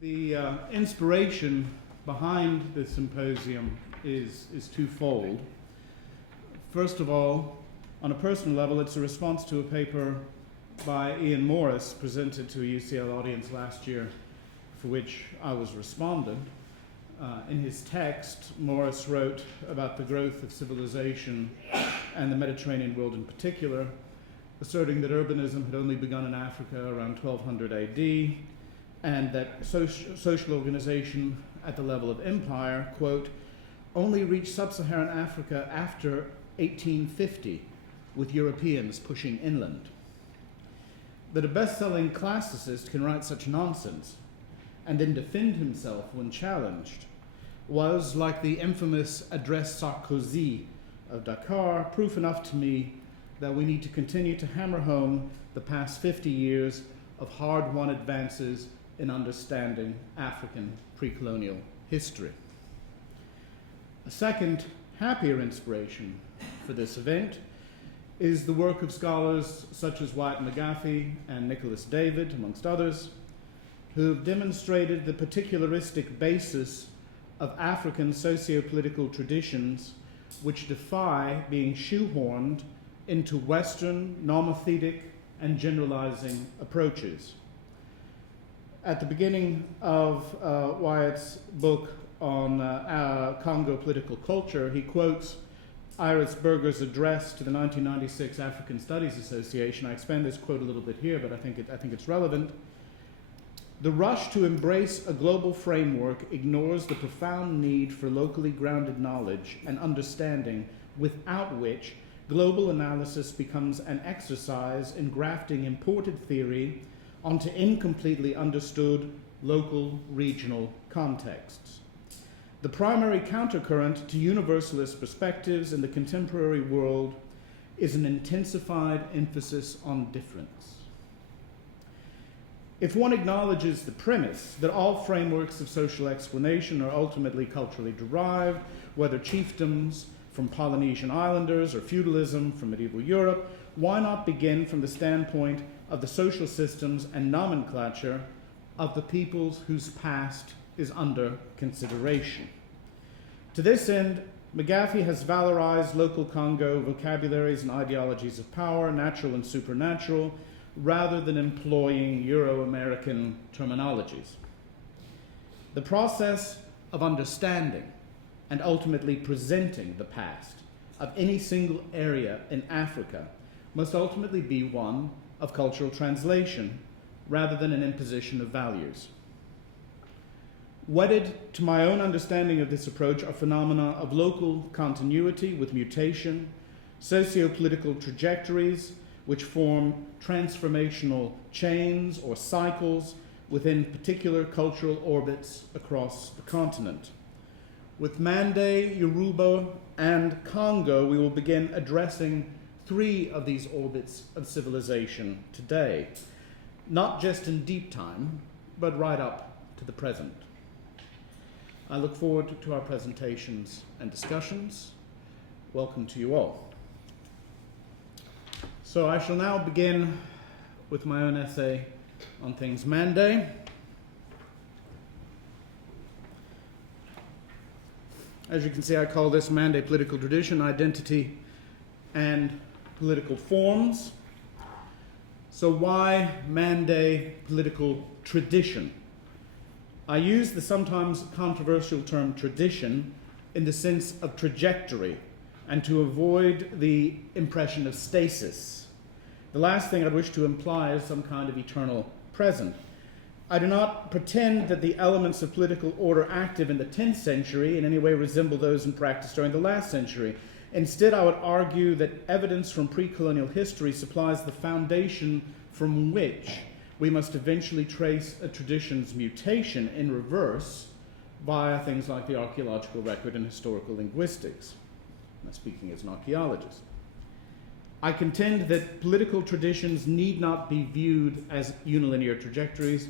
The inspiration behind the symposium is twofold. First of all, on a personal level, it's a response to a paper by Ian Morris presented to a UCL audience last year, for which I was respondent. In his text, Morris wrote about the growth of civilization and the Mediterranean world in particular, asserting that urbanism had only begun in Africa around 1200 AD, and that social organization at the level of empire, quote, only reached sub-Saharan Africa after 1850, with Europeans pushing inland. That a best-selling classicist can write such nonsense and then defend himself when challenged was, like the infamous Address Sarkozy of Dakar, proof enough to me that we need to continue to hammer home the past 50 years of hard-won advances in understanding African pre-colonial history. A second, happier inspiration for this event is the work of scholars such as Wyatt McGaffey and Nicholas David, amongst others, who have demonstrated the particularistic basis of African socio-political traditions which defy being shoehorned into Western, normothetic, and generalizing approaches. At the beginning of Wyatt's book on Congo political culture, he quotes Iris Berger's address to the 1996 African Studies Association. I expand this quote a little bit here, but I think it's relevant. The rush to embrace a global framework ignores the profound need for locally grounded knowledge and understanding, without which global analysis becomes an exercise in grafting imported theory onto incompletely understood local, regional contexts. The primary countercurrent to universalist perspectives in the contemporary world is an intensified emphasis on difference. If one acknowledges the premise that all frameworks of social explanation are ultimately culturally derived, whether chiefdoms from Polynesian islanders or feudalism from medieval Europe, why not begin from the standpoint of the social systems and nomenclature of the peoples whose past is under consideration? To this end, McGaffey has valorized local Congo vocabularies and ideologies of power, natural and supernatural, rather than employing Euro-American terminologies. The process of understanding and ultimately presenting the past of any single area in Africa must ultimately be one of cultural translation rather than an imposition of values. Wedded to my own understanding of this approach are phenomena of local continuity with mutation, socio-political trajectories which form transformational chains or cycles within particular cultural orbits across the continent. With Mande, Yoruba, and Kongo, we will begin addressing three of these orbits of civilization today, not just in deep time, but right up to the present. I look forward to our presentations and discussions. Welcome to you all. So I shall now begin with my own essay on things Mande. As you can see, I call this Mande Political Tradition, Identity, and Political Forms. So why Mande Political Tradition? I use the sometimes controversial term tradition in the sense of trajectory and to avoid the impression of stasis. The last thing I'd wish to imply is some kind of eternal present. I do not pretend that the elements of political order active in the 10th century in any way resemble those in practice during the last century. Instead, I would argue that evidence from pre-colonial history supplies the foundation from which we must eventually trace a tradition's mutation in reverse via things like the archaeological record and historical linguistics. I'm speaking as an archaeologist. I contend that political traditions need not be viewed as unilinear trajectories,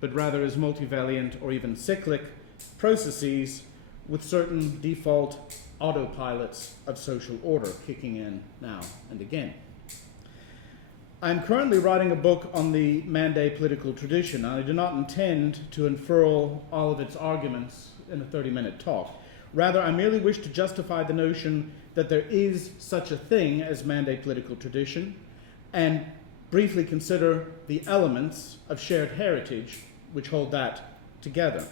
but rather as multivariant or even cyclic processes with certain default autopilots of social order kicking in now and again. I'm currently writing a book on the Mande political tradition, and I do not intend to unfurl all of its arguments in a 30-minute talk. Rather, I merely wish to justify the notion that there is such a thing as Mande political tradition, and briefly consider the elements of shared heritage which hold that together.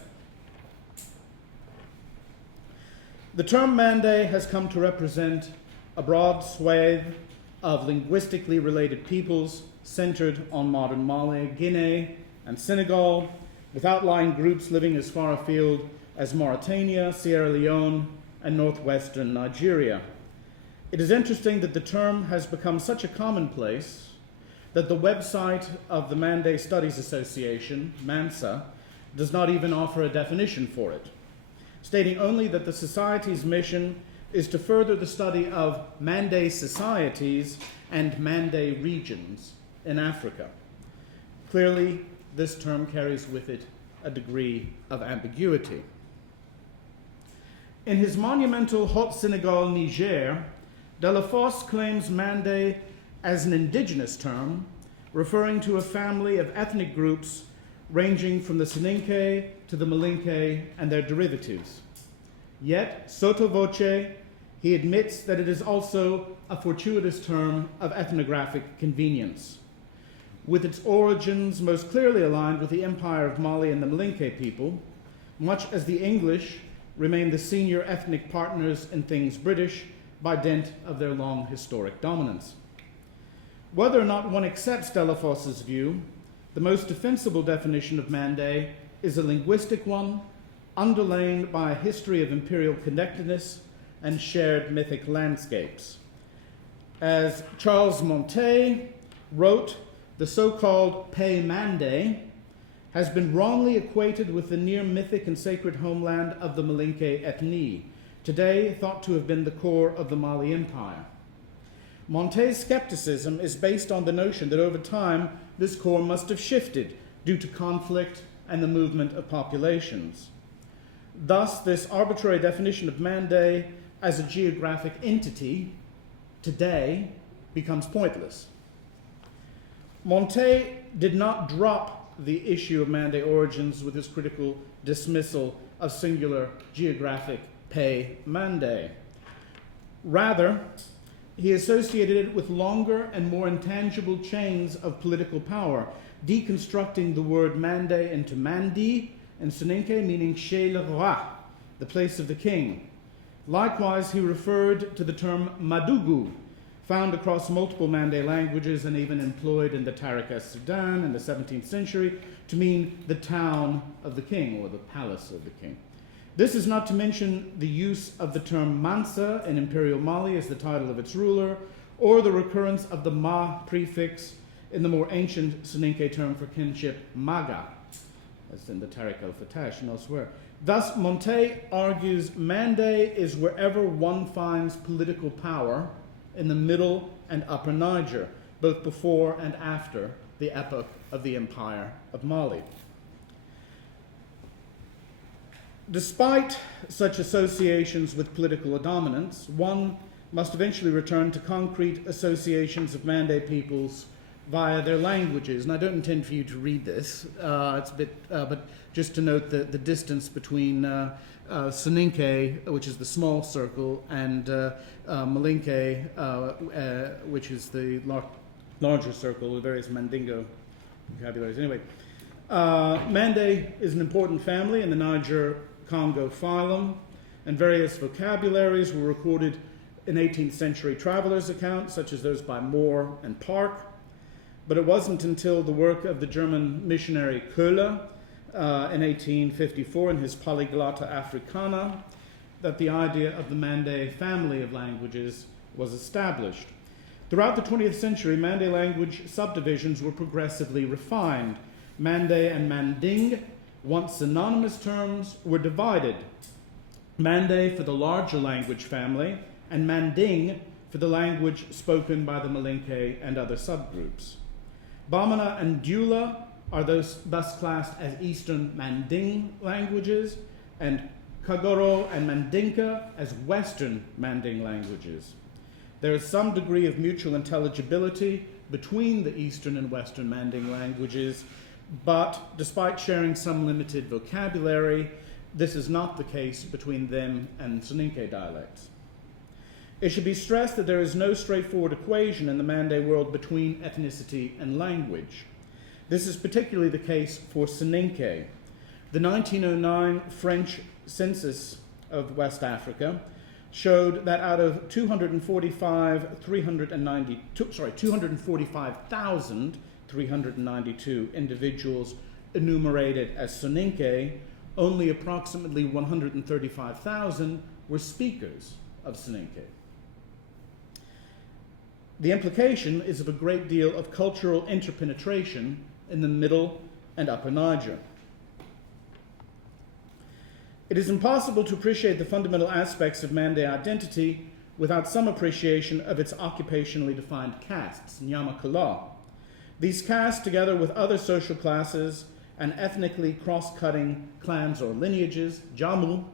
The term Mande has come to represent a broad swathe of linguistically related peoples centered on modern Mali, Guinea, and Senegal, with outlying groups living as far afield as Mauritania, Sierra Leone, and northwestern Nigeria. It is interesting that the term has become such a commonplace that the website of the Mande Studies Association, MANSA, does not even offer a definition for it, stating only that the Society's mission is to further the study of Mande societies and Mande regions in Africa. Clearly, this term carries with it a degree of ambiguity. In his monumental Haute Sénégal, Niger, Delafosse claims Mande as an indigenous term, referring to a family of ethnic groups ranging from the Soninke to the Malinke and their derivatives. Yet, sotto voce, he admits that it is also a fortuitous term of ethnographic convenience, with its origins most clearly aligned with the Empire of Mali and the Malinke people, much as the English remain the senior ethnic partners in things British by dint of their long historic dominance. Whether or not one accepts Delafosse's view, the most defensible definition of Mande is a linguistic one, underlain by a history of imperial connectedness and shared mythic landscapes. As Charles Montet wrote, the so-called Pays Mande has been wrongly equated with the near mythic and sacred homeland of the Malinke ethnie, today thought to have been the core of the Mali Empire. Montet's skepticism is based on the notion that over time this core must have shifted due to conflict and the movement of populations. Thus, this arbitrary definition of Mande as a geographic entity today becomes pointless. Montet did not drop the issue of Mande origins with his critical dismissal of singular geographic Pays Mande. Rather, he associated it with longer and more intangible chains of political power, deconstructing the word Mande into Mandi and Soninke, meaning chez le roi, the place of the king. Likewise, he referred to the term Madugu, found across multiple Mande languages and even employed in the Tariq Sudan in the 17th century to mean the town of the king or the palace of the king. This is not to mention the use of the term Mansa in Imperial Mali as the title of its ruler, or the recurrence of the Ma prefix in the more ancient Soninke term for kinship, Maga, as in the Tariq al-Fatash and elsewhere. Thus, Montet argues Mande is wherever one finds political power in the middle and upper Niger, both before and after the epoch of the Empire of Mali. Despite such associations with political dominance, one must eventually return to concrete associations of Mande peoples via their languages. And I don't intend for you to read this, it's a bit, but just to note the distance between Soninke, which is the small circle, and Malinke, which is the larger circle with various Mandingo vocabularies. Anyway, Mande is an important family in the Niger-Congo phylum, and various vocabularies were recorded in 18th century travelers' accounts, such as those by Moore and Park. But it wasn't until the work of the German missionary Köhler in 1854 in his Polyglotta Africana that the idea of the Mande family of languages was established. Throughout the 20th century, Mande language subdivisions were progressively refined. Mande and Manding, once synonymous terms, were divided. Mande for the larger language family, and Manding for the language spoken by the Malinke and other subgroups. Bamana and Dula are thus classed as Eastern Manding languages, and Kagoro and Mandinka as Western Manding languages. There is some degree of mutual intelligibility between the Eastern and Western Manding languages, but despite sharing some limited vocabulary, this is not the case between them and Soninke dialects. It should be stressed that there is no straightforward equation in the Mande world between ethnicity and language. This is particularly the case for Soninke. The 1909 French census of West Africa showed that out of 245,392 individuals enumerated as Soninke, only approximately 135,000 were speakers of Soninke. The implication is of a great deal of cultural interpenetration in the middle and upper Niger. It is impossible to appreciate the fundamental aspects of Mande identity without some appreciation of its occupationally defined castes, Nyamakala. These castes, together with other social classes and ethnically cross-cutting clans or lineages, Jamu,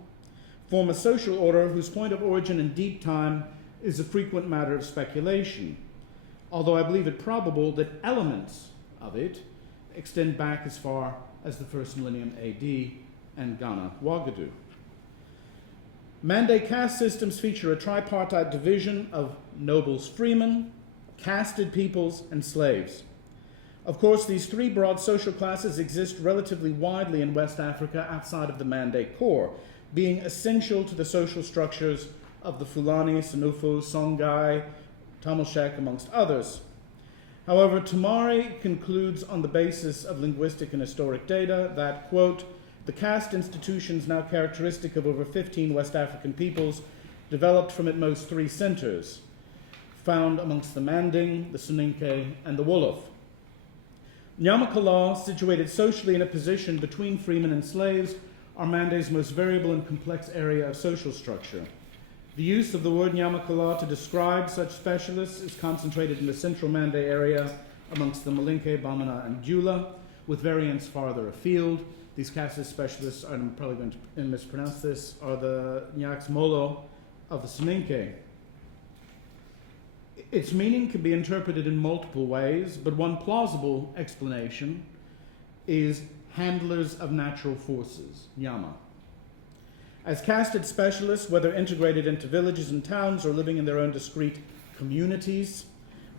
form a social order whose point of origin in deep time is a frequent matter of speculation, although I believe it probable that elements of it extend back as far as the first millennium AD and Ghana Ouagadougou. Mande caste systems feature a tripartite division of nobles, freemen, casted peoples, and slaves. Of course, these three broad social classes exist relatively widely in West Africa outside of the Mande core, being essential to the social structures of the Fulani, Sanufu, Songhai, Tamilshek, amongst others. However, Tamari concludes on the basis of linguistic and historic data that, quote, the caste institutions now characteristic of over 15 West African peoples developed from at most three centers, found amongst the Manding, the Soninke, and the Wolof. Nyamakala, situated socially in a position between freemen and slaves, are Mande's most variable and complex area of social structure. The use of the word Nyamakala to describe such specialists is concentrated in the central Mande area amongst the Malinke, Bamana, and Dula, with variants farther afield. These caste specialists, I'm probably going to mispronounce this, are the Nyaks Molo of the Soninke. Its meaning can be interpreted in multiple ways, but one plausible explanation is handlers of natural forces, Nyama. As casted specialists, whether integrated into villages and towns or living in their own discrete communities,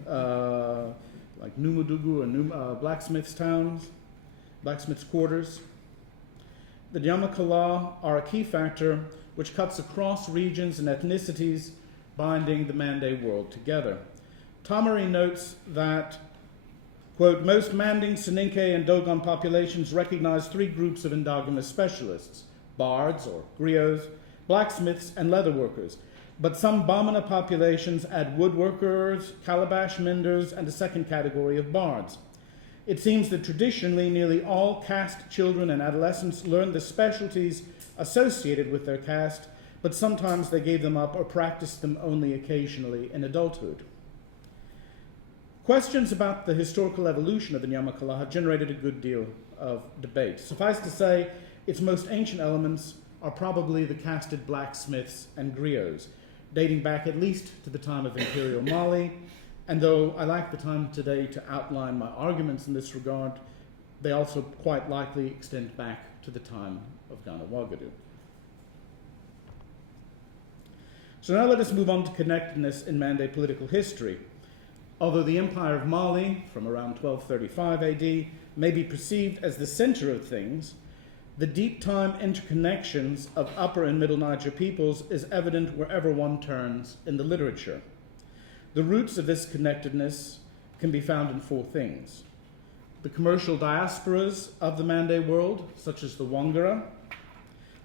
like Numudugu or blacksmiths' towns, blacksmiths' quarters, the Nyamakala are a key factor which cuts across regions and ethnicities, binding the Mande world together. Tamari notes that, quote, most Manding, Soninke, and Dogon populations recognize three groups of endogamous specialists: bards or griots, blacksmiths, and leatherworkers. But some Bamana populations add woodworkers, calabash menders, and a second category of bards. It seems that traditionally nearly all caste children and adolescents learned the specialties associated with their caste, but sometimes they gave them up or practiced them only occasionally in adulthood. Questions about the historical evolution of the Nyamakala have generated a good deal of debate. Suffice to say, its most ancient elements are probably the casted blacksmiths and griots, dating back at least to the time of Imperial Mali, and though I lack the time today to outline my arguments in this regard, they also quite likely extend back to the time of Ghana Ouagadougou. So now let us move on to connectedness in Mande political history. Although the Empire of Mali, from around 1235 AD, may be perceived as the center of things, the deep time interconnections of Upper and Middle Niger peoples is evident wherever one turns in the literature. The roots of this connectedness can be found in four things: the commercial diasporas of the Mande world, such as the Wangara,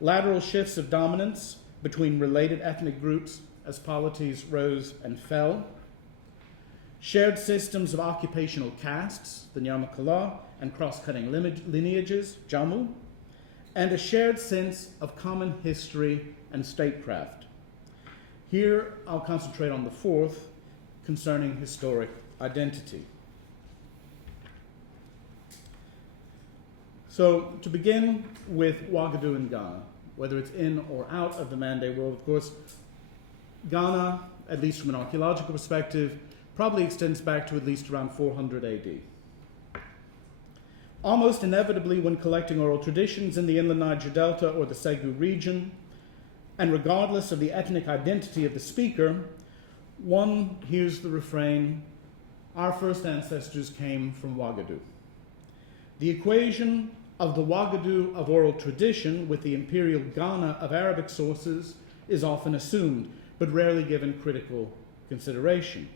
lateral shifts of dominance between related ethnic groups as polities rose and fell, shared systems of occupational castes, the Nyamakala, and cross-cutting lineages, Jamu, and a shared sense of common history and statecraft. Here, I'll concentrate on the fourth, concerning historic identity. So, to begin with Ouagadougou and Ghana, whether it's in or out of the Mande world, of course, Ghana, at least from an archaeological perspective, probably extends back to at least around 400 AD. Almost inevitably, when collecting oral traditions in the inland Niger Delta or the Segu region, and regardless of the ethnic identity of the speaker, one hears the refrain, "Our first ancestors came from Ouagadougou." The equation of the Ouagadougou of oral tradition with the imperial Ghana of Arabic sources is often assumed, but rarely given critical consideration.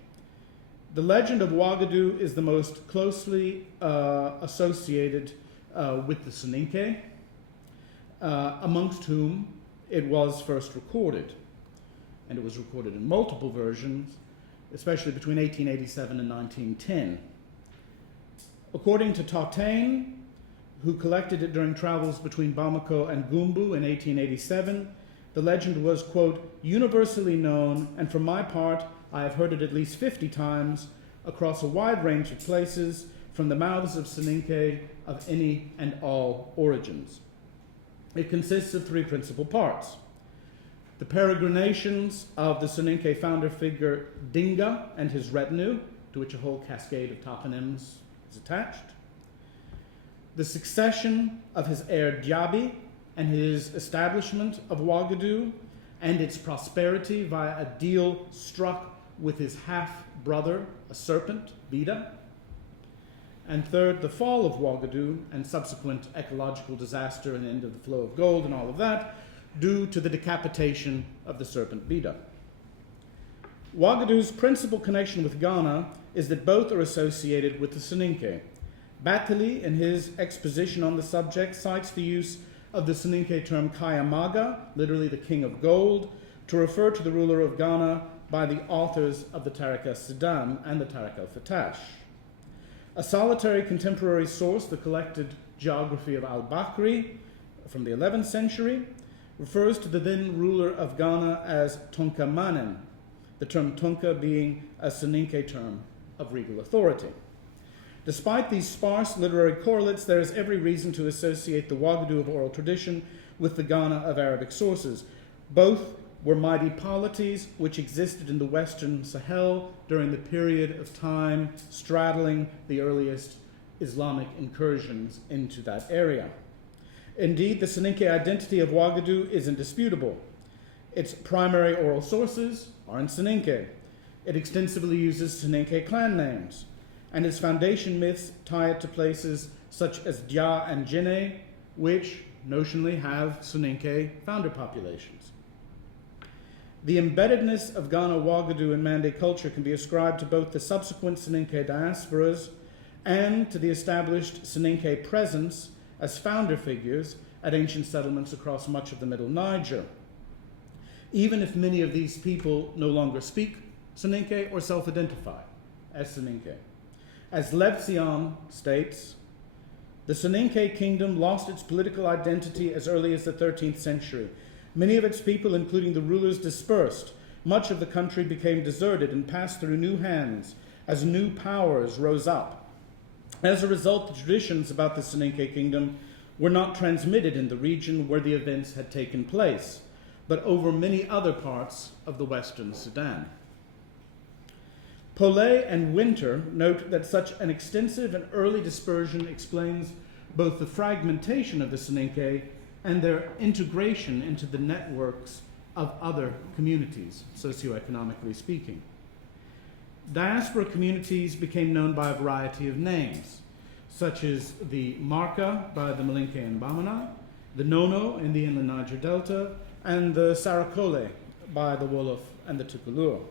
The legend of Ouagadougou is the most closely associated with the Soninke, amongst whom it was first recorded. And it was recorded in multiple versions, especially between 1887 and 1910. According to Tautane, who collected it during travels between Bamako and Gumbu in 1887, the legend was, quote, "universally known, and for my part, I have heard it at least 50 times across a wide range of places from the mouths of Soninke of any and all origins." It consists of three principal parts: the peregrinations of the Soninke founder figure Dinga and his retinue, to which a whole cascade of toponyms is attached; the succession of his heir Diaby and his establishment of Ouagadougou and its prosperity via a deal struck with his half-brother, a serpent, Bida; and third, the fall of Ouagadougou and subsequent ecological disaster and end of the flow of gold and all of that, due to the decapitation of the serpent Bida. Ouagadougou's principal connection with Ghana is that both are associated with the Soninke. Batili, in his exposition on the subject, cites the use of the Soninke term Kayamaga, literally the king of gold, to refer to the ruler of Ghana by the authors of the Tariq al-Sidam and the Tariq al-Fatash. A solitary contemporary source, the collected geography of al-Bakri from the 11th century, refers to the then ruler of Ghana as Tonka Manen, the term Tonka being a Soninke term of regal authority. Despite these sparse literary correlates, there is every reason to associate the Ouagadougou of oral tradition with the Ghana of Arabic sources. Both were mighty polities which existed in the Western Sahel during the period of time straddling the earliest Islamic incursions into that area. Indeed, the Soninke identity of Ouagadougou is indisputable. Its primary oral sources are in Soninke. It extensively uses Soninke clan names, and its foundation myths tie it to places such as Dia and Djenne, which notionally have Soninke founder populations. The embeddedness of Ghana, Ouagadougou, and Mande culture can be ascribed to both the subsequent Soninke diasporas and to the established Soninke presence as founder figures at ancient settlements across much of the Middle Niger, even if many of these people no longer speak Soninke or self-identify as Soninke. As Levtzian states, the Soninke kingdom lost its political identity as early as the 13th century. Many of its people, including the rulers, dispersed. Much of the country became deserted and passed through new hands as new powers rose up. As a result, the traditions about the Soninke kingdom were not transmitted in the region where the events had taken place, but over many other parts of the Western Sudan. Paulet and Winter note that such an extensive and early dispersion explains both the fragmentation of the Soninke and their integration into the networks of other communities, socioeconomically speaking. Diaspora communities became known by a variety of names, such as the Marca by the Malinke and Bamana, the Nono in the inland Niger Delta, and the Sarakole by the Wolof and the Tukulur.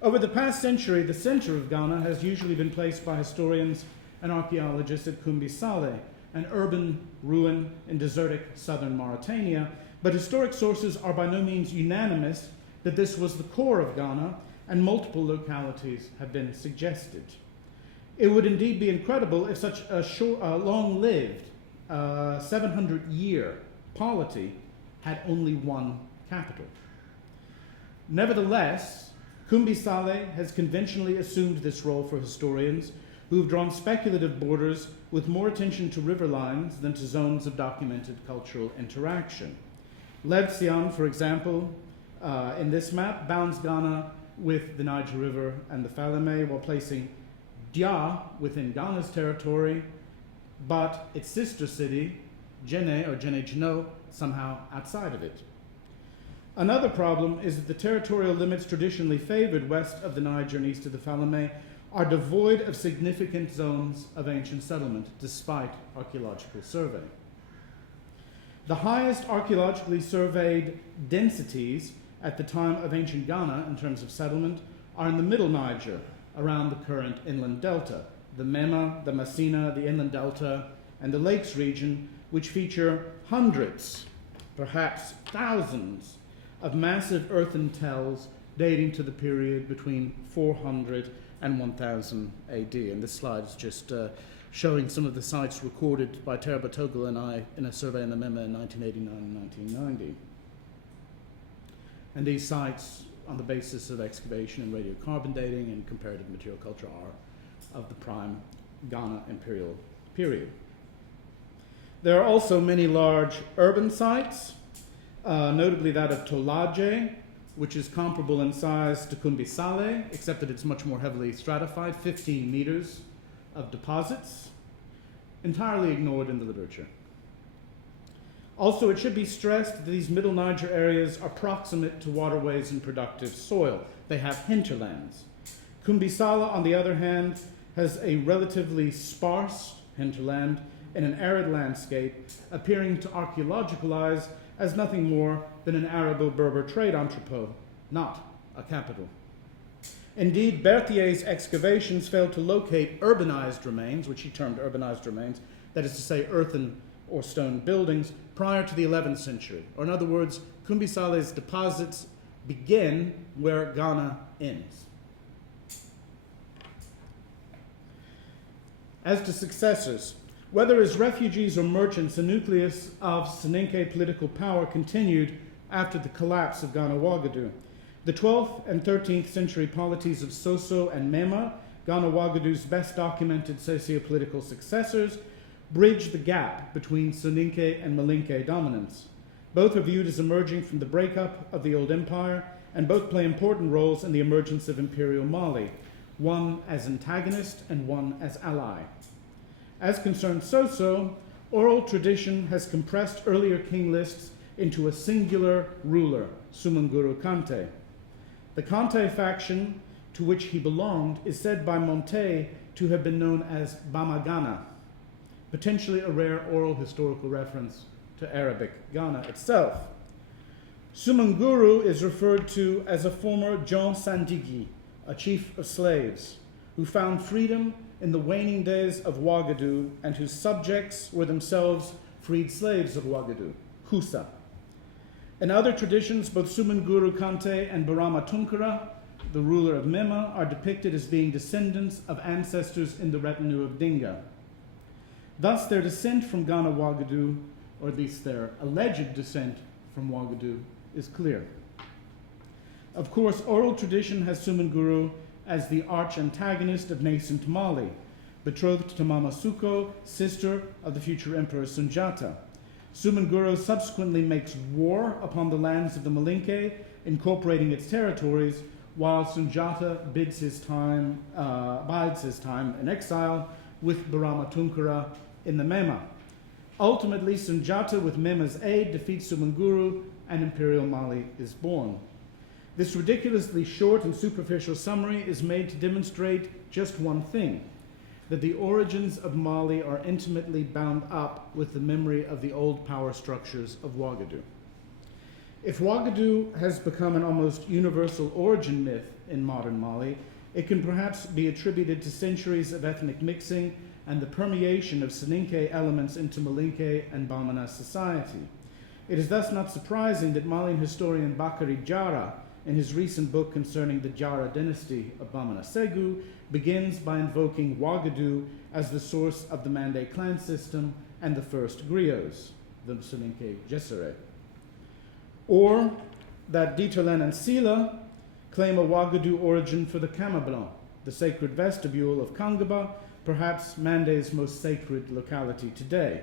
Over the past century, the center of Ghana has usually been placed by historians and archaeologists at Kumbi Saleh, an urban ruin in desertic southern Mauritania, but historic sources are by no means unanimous that this was the core of Ghana, and multiple localities have been suggested. It would indeed be incredible if such a long-lived, 700-year polity had only one capital. Nevertheless, Kumbi Saleh has conventionally assumed this role for historians who have drawn speculative borders with more attention to river lines than to zones of documented cultural interaction. Levtzian, for example, in this map bounds Ghana with the Niger River and the Falemé, while placing Dia within Ghana's territory, but its sister city, Djenne or Djenne-Djeno, somehow outside of it. Another problem is that the territorial limits traditionally favored west of the Niger and east of the Falemé are devoid of significant zones of ancient settlement, despite archaeological survey. The highest archaeologically surveyed densities at the time of ancient Ghana in terms of settlement are in the middle Niger, around the current inland delta, the Mema, the Masina, the inland delta, and the lakes region, which feature hundreds, perhaps thousands, of massive earthen tells dating to the period between 400 and 1000 AD. And this slide is just showing some of the sites recorded by Teraba Togel and I in a survey in the Mema in 1989 and 1990. And these sites, on the basis of excavation and radiocarbon dating and comparative material culture, are of the prime Ghana imperial period. There are also many large urban sites, notably that of Tolaje, which is comparable in size to Kumbisale, except that it's much more heavily stratified, 15 meters of deposits, entirely ignored in the literature. Also, it should be stressed that these middle Niger areas are proximate to waterways and productive soil. They have hinterlands. Kumbisala, on the other hand, has a relatively sparse hinterland in an arid landscape, appearing to archaeological eyes as nothing more than an Arabo-Berber trade entrepot, not a capital. Indeed, Berthier's excavations failed to locate urbanized remains, which he termed urbanized remains, that is to say earthen or stone buildings, prior to the 11th century. Or in other words, Kumbisale's deposits begin where Ghana ends. As to successors, whether as refugees or merchants, the nucleus of Soninke political power continued after the collapse of Ghana Ouagadougou. The 12th and 13th century polities of Soso and Mema, Ghana Ouagadou's best documented socio-political successors, bridge the gap between Soninke and Malinke dominance. Both are viewed as emerging from the breakup of the old empire, and both play important roles in the emergence of Imperial Mali, one as antagonist and one as ally. As concerns Soso, oral tradition has compressed earlier king lists into a singular ruler, Sumanguru Kante. The Kante faction to which he belonged is said by Monte to have been known as Bamagana, potentially a rare oral historical reference to Arabic Ghana itself. Sumanguru is referred to as a former John Sandigi, a chief of slaves, who found freedom in the waning days of Ouagadougou and whose subjects were themselves freed slaves of Ouagadougou, Husa. In other traditions, both Sumanguru Kante and Barama Tunkara, the ruler of Mema, are depicted as being descendants of ancestors in the retinue of Dinga. Thus, their descent from Ghana Ouagadougou, or at least their alleged descent from Ouagadougou, is clear. Of course, oral tradition has Sumanguru as the arch-antagonist of nascent Mali, betrothed to Mama Suko, sister of the future Emperor Sunjata. Sumanguru subsequently makes war upon the lands of the Malinke, incorporating its territories, while Sunjata bides his time in exile with Barama Tunkara in the Mema. Ultimately, Sunjata, with Mema's aid, defeats Sumanguru, and Imperial Mali is born. This ridiculously short and superficial summary is made to demonstrate just one thing, that the origins of Mali are intimately bound up with the memory of the old power structures of Ouagadougou. If Ouagadougou has become an almost universal origin myth in modern Mali, it can perhaps be attributed to centuries of ethnic mixing and the permeation of Soninke elements into Malinke and Bamana society. It is thus not surprising that Malian historian Bakary Diarra, in his recent book concerning the Diarra dynasty of Bamana Segu, begins by invoking Ouagadougou as the source of the Mande clan system and the first griots, the Soninke Jessere. Or that Diterlen and Sila claim a Ouagadougou origin for the Kama Blanc, the sacred vestibule of Kangaba, perhaps Mande's most sacred locality today.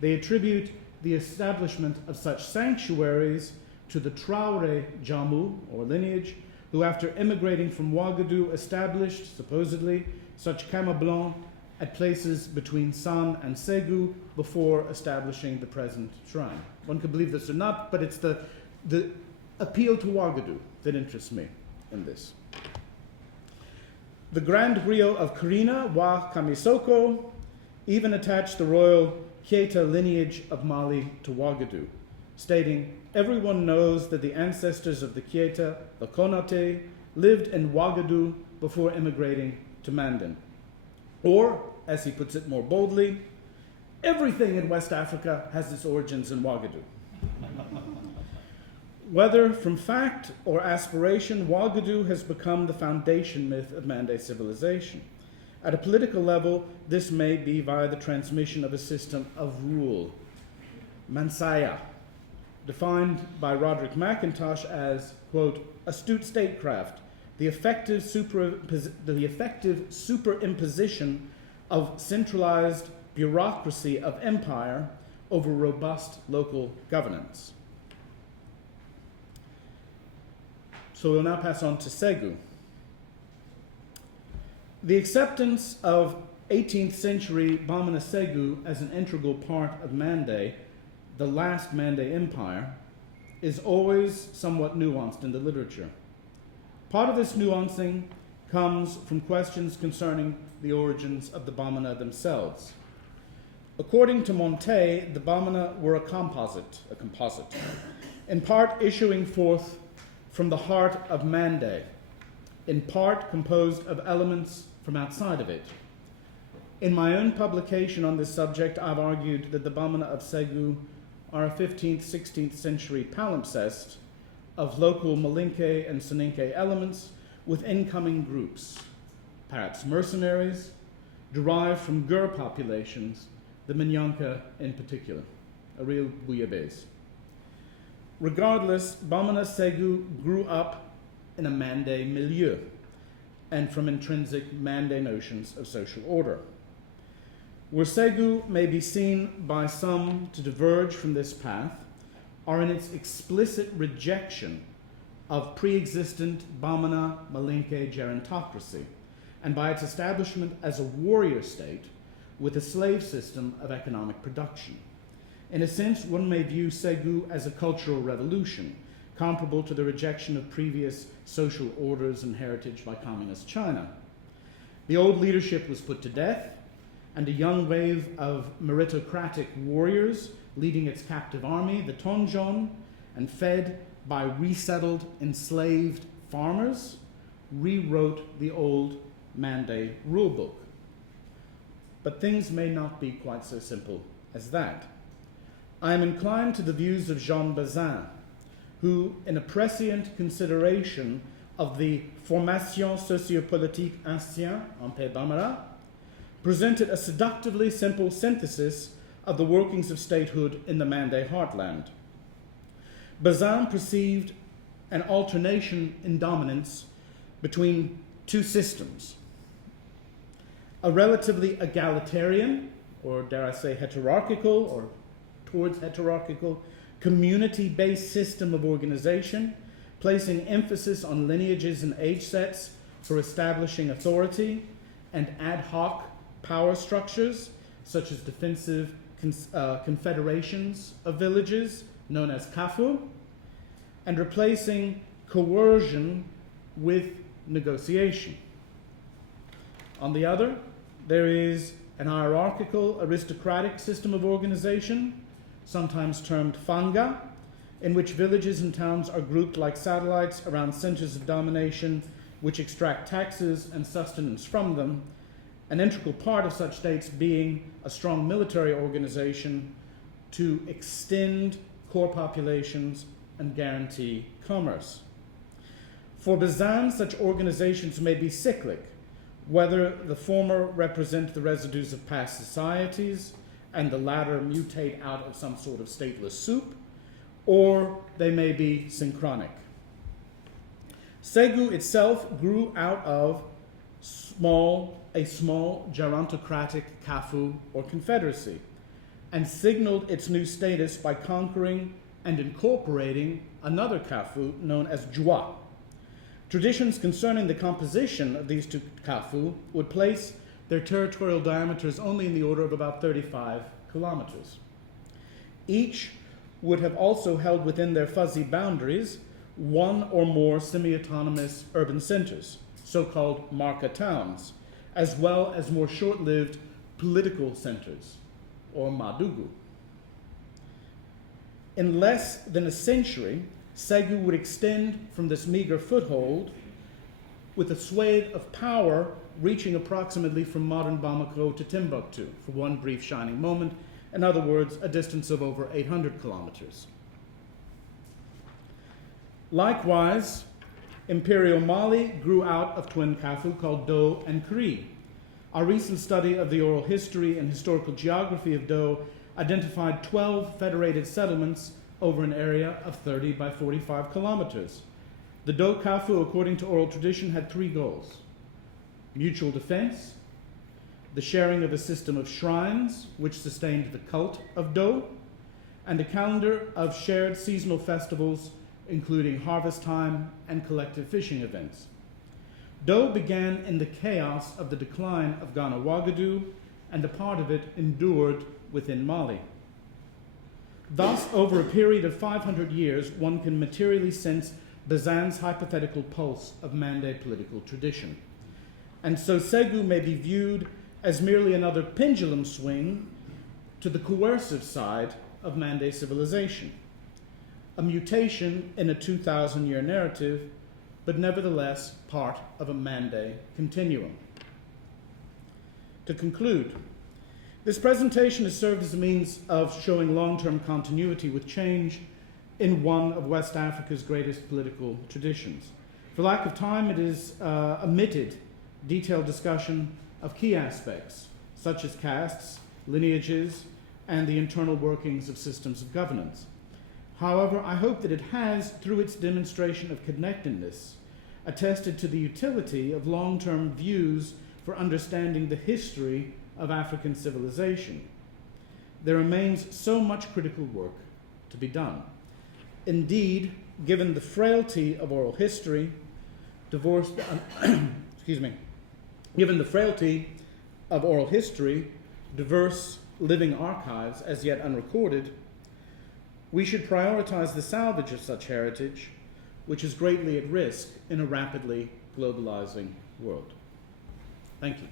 They attribute the establishment of such sanctuaries to the Traore Jamu, or lineage, who after immigrating from Ouagadougou established, supposedly, such Kama Blanc at places between San and Ségou before establishing the present shrine. One could believe this or not, but it's the appeal to Ouagadougou that interests me in this. The Grand Griot of Karina, Wa Kamisoko, even attached the royal Keita lineage of Mali to Ouagadougou, stating, everyone knows that the ancestors of the Keita, the Konate, lived in Ouagadougou before immigrating to Mande. Or, as he puts it more boldly, everything in West Africa has its origins in Ouagadougou. Whether from fact or aspiration, Ouagadougou has become the foundation myth of Mande civilization. At a political level, this may be via the transmission of a system of rule, Mansaya, defined by Roderick McIntosh as, quote, astute statecraft, the effective superimposition of centralized bureaucracy of empire over robust local governance. So we'll now pass on to Ségou. The acceptance of 18th century Bamana Ségou as an integral part of Mande, the last Mande Empire, is always somewhat nuanced in the literature. Part of this nuancing comes from questions concerning the origins of the Bamana themselves. According to Monte, the Bamana were a composite, in part issuing forth from the heart of Mande, in part composed of elements from outside of it. In my own publication on this subject, I've argued that the Bamana of Ségou are a 15th, 16th century palimpsest of local Malinke and Soninke elements with incoming groups, perhaps mercenaries, derived from Gur populations, the Minyanka in particular, a real bouillabaisse. Regardless, Bamana Ségou grew up in a Mande milieu and from intrinsic Mande notions of social order. Where Ségou may be seen by some to diverge from this path are in its explicit rejection of pre-existent Bamana Malinke gerontocracy and by its establishment as a warrior state with a slave system of economic production. In a sense, one may view Ségou as a cultural revolution, comparable to the rejection of previous social orders and heritage by communist China. The old leadership was put to death, and a young wave of meritocratic warriors leading its captive army, the Tonjon, and fed by resettled, enslaved farmers, rewrote the old Mande rulebook. But things may not be quite so simple as that. I am inclined to the views of Jean Bazin, who, in a prescient consideration of the Formation sociopolitique ancien en Pays Bamara, presented a seductively simple synthesis of the workings of statehood in the Mande heartland. Bazin perceived an alternation in dominance between two systems, a relatively egalitarian, or dare I say heterarchical, or towards heterarchical, community-based system of organization, placing emphasis on lineages and age sets for establishing authority, and ad hoc power structures, such as defensive confederations of villages, known as kafu, and replacing coercion with negotiation. On the other, there is an hierarchical, aristocratic system of organization, sometimes termed fanga, in which villages and towns are grouped like satellites around centers of domination which extract taxes and sustenance from them, an integral part of such states being a strong military organization to extend core populations and guarantee commerce. For Bazin, such organizations may be cyclic, whether the former represent the residues of past societies and the latter mutate out of some sort of stateless soup, or they may be synchronic. Ségou itself grew out of a small gerontocratic kafu or confederacy, and signaled its new status by conquering and incorporating another Kafu known as Jua. Traditions concerning the composition of these two Kafu would place their territorial diameters only in the order of about 35 kilometers. Each would have also held within their fuzzy boundaries one or more semi-autonomous urban centers, so-called marca towns, as well as more short-lived political centers, or madugu. In less than a century, Segu would extend from this meager foothold with a swathe of power reaching approximately from modern Bamako to Timbuktu for one brief shining moment, in other words, a distance of over 800 kilometers. Likewise, Imperial Mali grew out of twin Kafu called Do and Kri. Our recent study of the oral history and historical geography of Do identified 12 federated settlements over an area of 30 by 45 kilometers. The Do Kafu, according to oral tradition, had three goals: mutual defense, the sharing of a system of shrines which sustained the cult of Do, and a calendar of shared seasonal festivals including harvest time and collective fishing events. Do began in the chaos of the decline of Ghana Ouagadougou, and a part of it endured within Mali. Thus, over a period of 500 years, one can materially sense Bazan's hypothetical pulse of Mande political tradition. And so Segu may be viewed as merely another pendulum swing to the coercive side of Mande civilization, a mutation in a 2,000-year narrative, but nevertheless part of a Mande continuum. To conclude, this presentation has served as a means of showing long-term continuity with change in one of West Africa's greatest political traditions. For lack of time, it is omitted detailed discussion of key aspects, such as castes, lineages, and the internal workings of systems of governance. However, I hope that it has, through its demonstration of connectedness, attested to the utility of long-term views for understanding the history of African civilization. There remains so much critical work to be done. Indeed, given the frailty of oral history, diverse living archives as yet unrecorded, we should prioritize the salvage of such heritage, which is greatly at risk in a rapidly globalizing world. Thank you.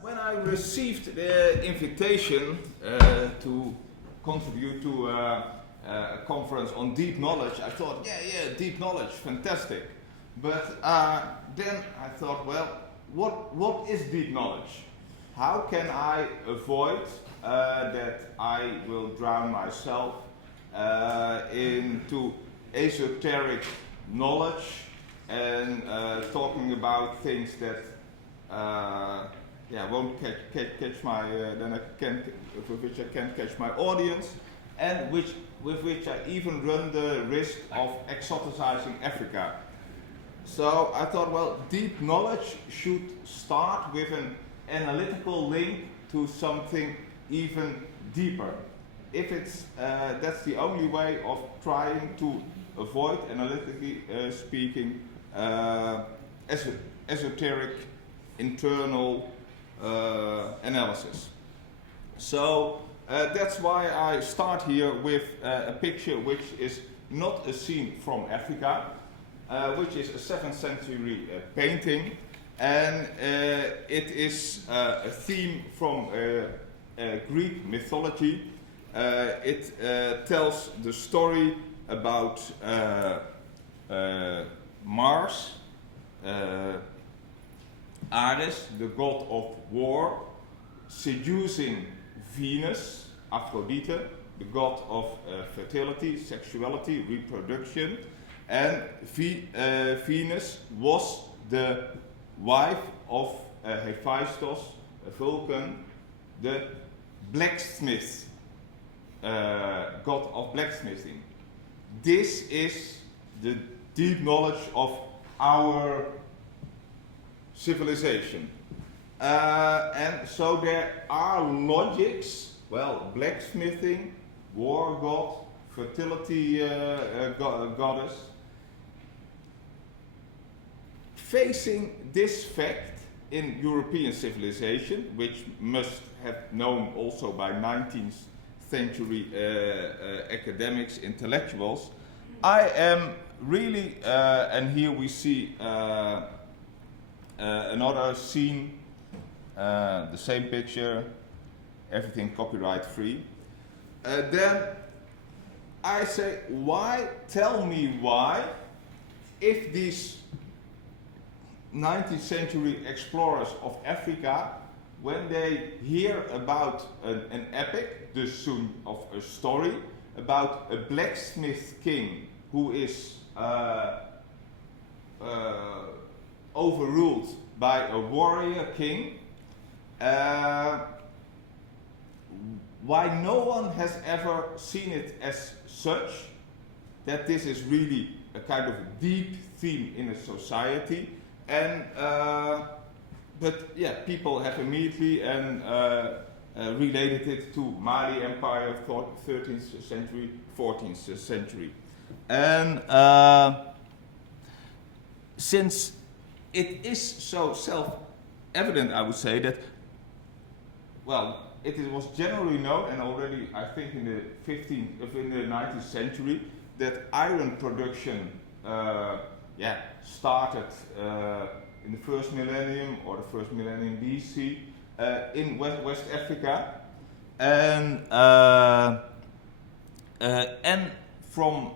When I received the invitation to contribute to a conference on deep knowledge, I thought, yeah, deep knowledge, fantastic. But then I thought, well, what is deep knowledge? How can I avoid that I will drown myself into esoteric knowledge and talking about things that won't catch my with which I can't catch my audience, and with which I even run the risk of exoticizing Africa. So I thought, well, deep knowledge should start with an analytical link to something even deeper. If it's that's the only way of trying to avoid, analytically speaking, esoteric internal analysis. So that's why I start here with a picture which is not a scene from Africa, which is a 7th century painting, and it is a theme from Greek mythology. It tells the story about Mars, Ares, the god of war, seducing Venus, Aphrodite, the god of fertility, sexuality, reproduction, and Venus was the wife of Hephaestus, Vulcan, the blacksmith, god of blacksmithing. This is the deep knowledge of our civilization. And so there are logics, well, blacksmithing, war god, fertility goddess, facing this fact in European civilization, which must have known also by 19th century academics, intellectuals. I am really, and here we see another scene, the same picture, everything copyright free. Then I say, why, tell me why, if these 19th century explorers of Africa, when they hear about an epic, the son of a story, about a blacksmith king who is overruled by a warrior king, why no one has ever seen it as such, that this is really a kind of deep theme in a society, and but yeah, people have immediately related it to Mali Empire, 13th century, 14th century, and since it is so self-evident, I would say that, well, it was generally known, and already I think in the 19th century, that iron production started in the first millennium or the first millennium BC in West Africa, and from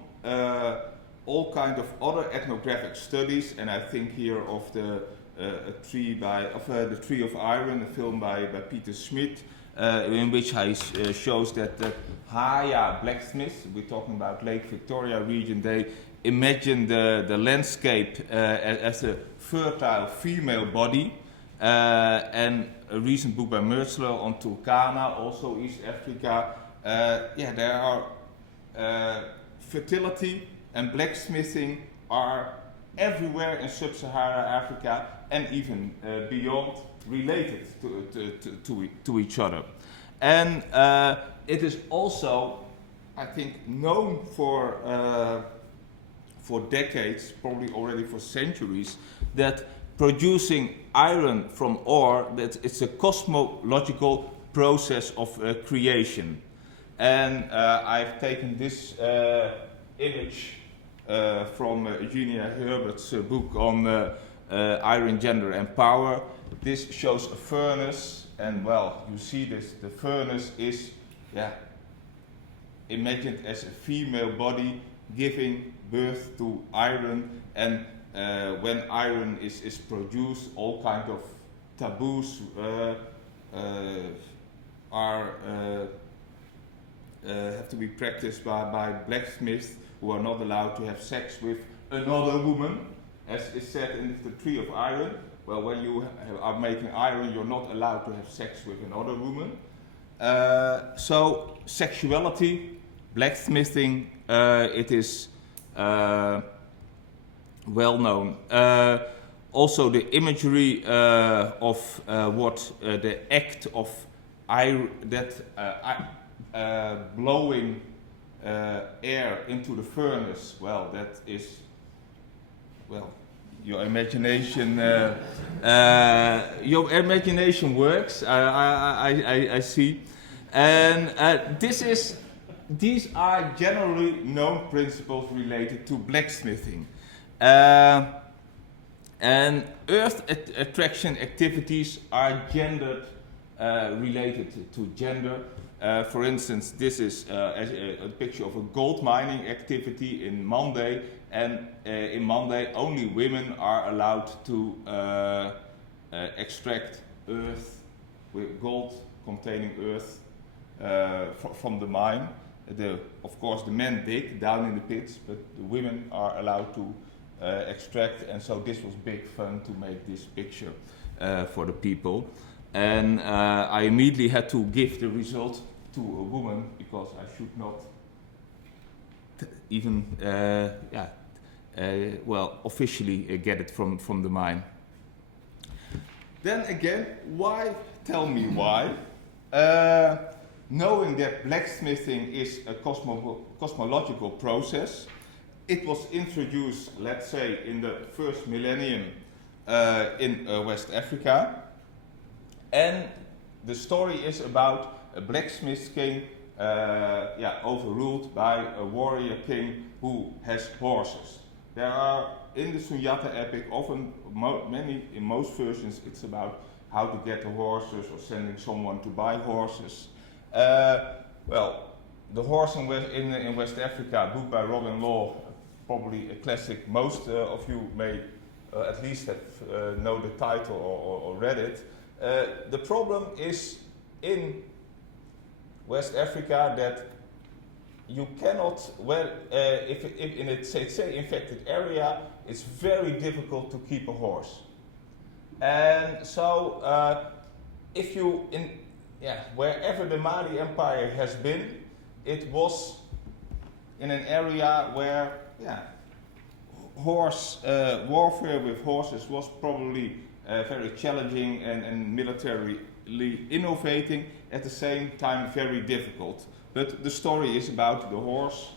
all kind of other ethnographic studies, and I think here of the the Tree of Iron, a film by Peter Schmidt, in which he shows that the Haya blacksmiths, we're talking about Lake Victoria region, they imagine the landscape as a fertile female body, and a recent book by Mertzler on Turkana, also East Africa. There are fertility and blacksmithing are everywhere in Sub-Sahara Africa, and even beyond, related to each other. And it is also, I think, known for decades, probably already for centuries, that producing iron from ore, that it's a cosmological process of creation. And I've taken this image from Eugenia Herbert's book on iron, gender and power. This shows a furnace, and well, you see this, the furnace is imagined as a female body giving birth to iron, and when iron is produced, all kind of taboos have to be practiced by blacksmiths, who are not allowed to have sex with another woman, as is said in the Tree of Iron. Well, when you are making iron, you're not allowed to have sex with another woman. So sexuality, blacksmithing, it is well known. Also the imagery of what the act of iron, blowing air into the furnace, well, that is, well, your imagination works, I see. And these are generally known principles related to blacksmithing. And earth attraction activities are gendered, related to gender. For instance, this is a picture of a gold mining activity in Mande, and in Mande only women are allowed to extract earth, with gold containing earth from the mine. Of course the men dig down in the pits, but the women are allowed to extract, and so this was big fun to make this picture for the people. And I immediately had to give the result to a woman, because I should not even officially get it from the mine. Then again, why? Tell me why. Knowing that blacksmithing is a cosmological process, it was introduced, let's say, in the first millennium in West Africa. And the story is about a blacksmith king overruled by a warrior king who has horses. There are, in the Sundiata epic, often, in most versions, it's about how to get the horses or sending someone to buy horses. The horse in West Africa, book by Robin Law, probably a classic. Most of you may at least have know the title or read it. The problem is in West Africa that you cannot, if in a say infected area, it's very difficult to keep a horse. And so, if you wherever the Mali Empire has been, it was in an area where horse warfare with horses was probably very challenging and militarily innovating, at the same time very difficult. But the story is about the horse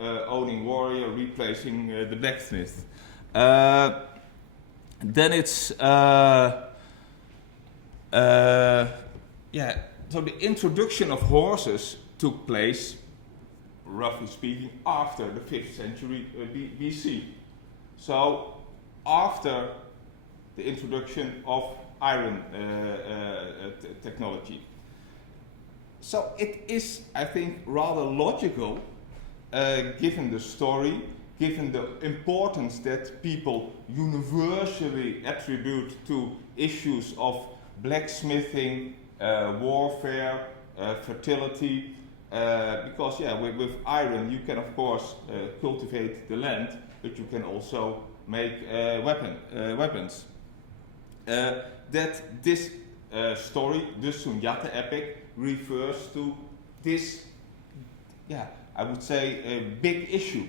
owning warrior replacing the blacksmith. Then it's so the introduction of horses took place, roughly speaking, after the 5th century BC. So after the introduction of iron technology. So it is, I think, rather logical, given the story, given the importance that people universally attribute to issues of blacksmithing, warfare, fertility, because with iron you can of course cultivate the land, but you can also make weapons. That this story, the Sundiata epic, refers to this, I would say, a big issue.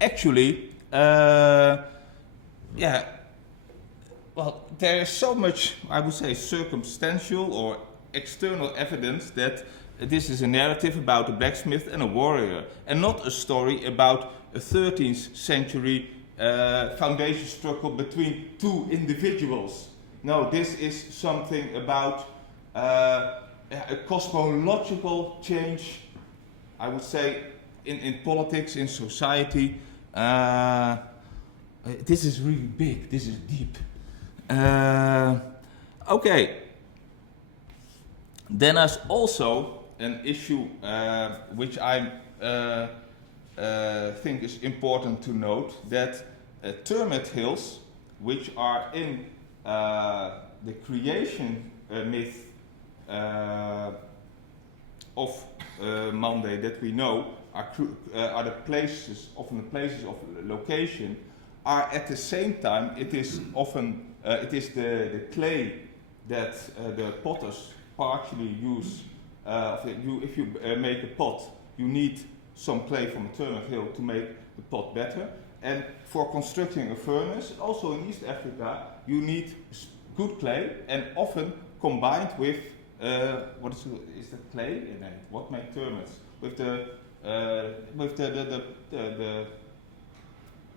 Actually, there is so much, I would say, circumstantial or external evidence that this is a narrative about a blacksmith and a warrior, and not a story about a 13th century foundation struggle between two individuals. No, this is something about a cosmological change, I would say, in politics, in society. This is really big, this is deep. Okay. Then there's also an issue which I think is important to note, that termite hills, which are in the creation myth of Mande that we know, are the places, often the places of location, are at the same time, it is often, it is the clay that the potters partially use. If you make a pot, you need some clay from a termite hill to make the pot better. And for constructing a furnace, also in East Africa, you need good clay, and often combined with what is that clay? What make termites? With the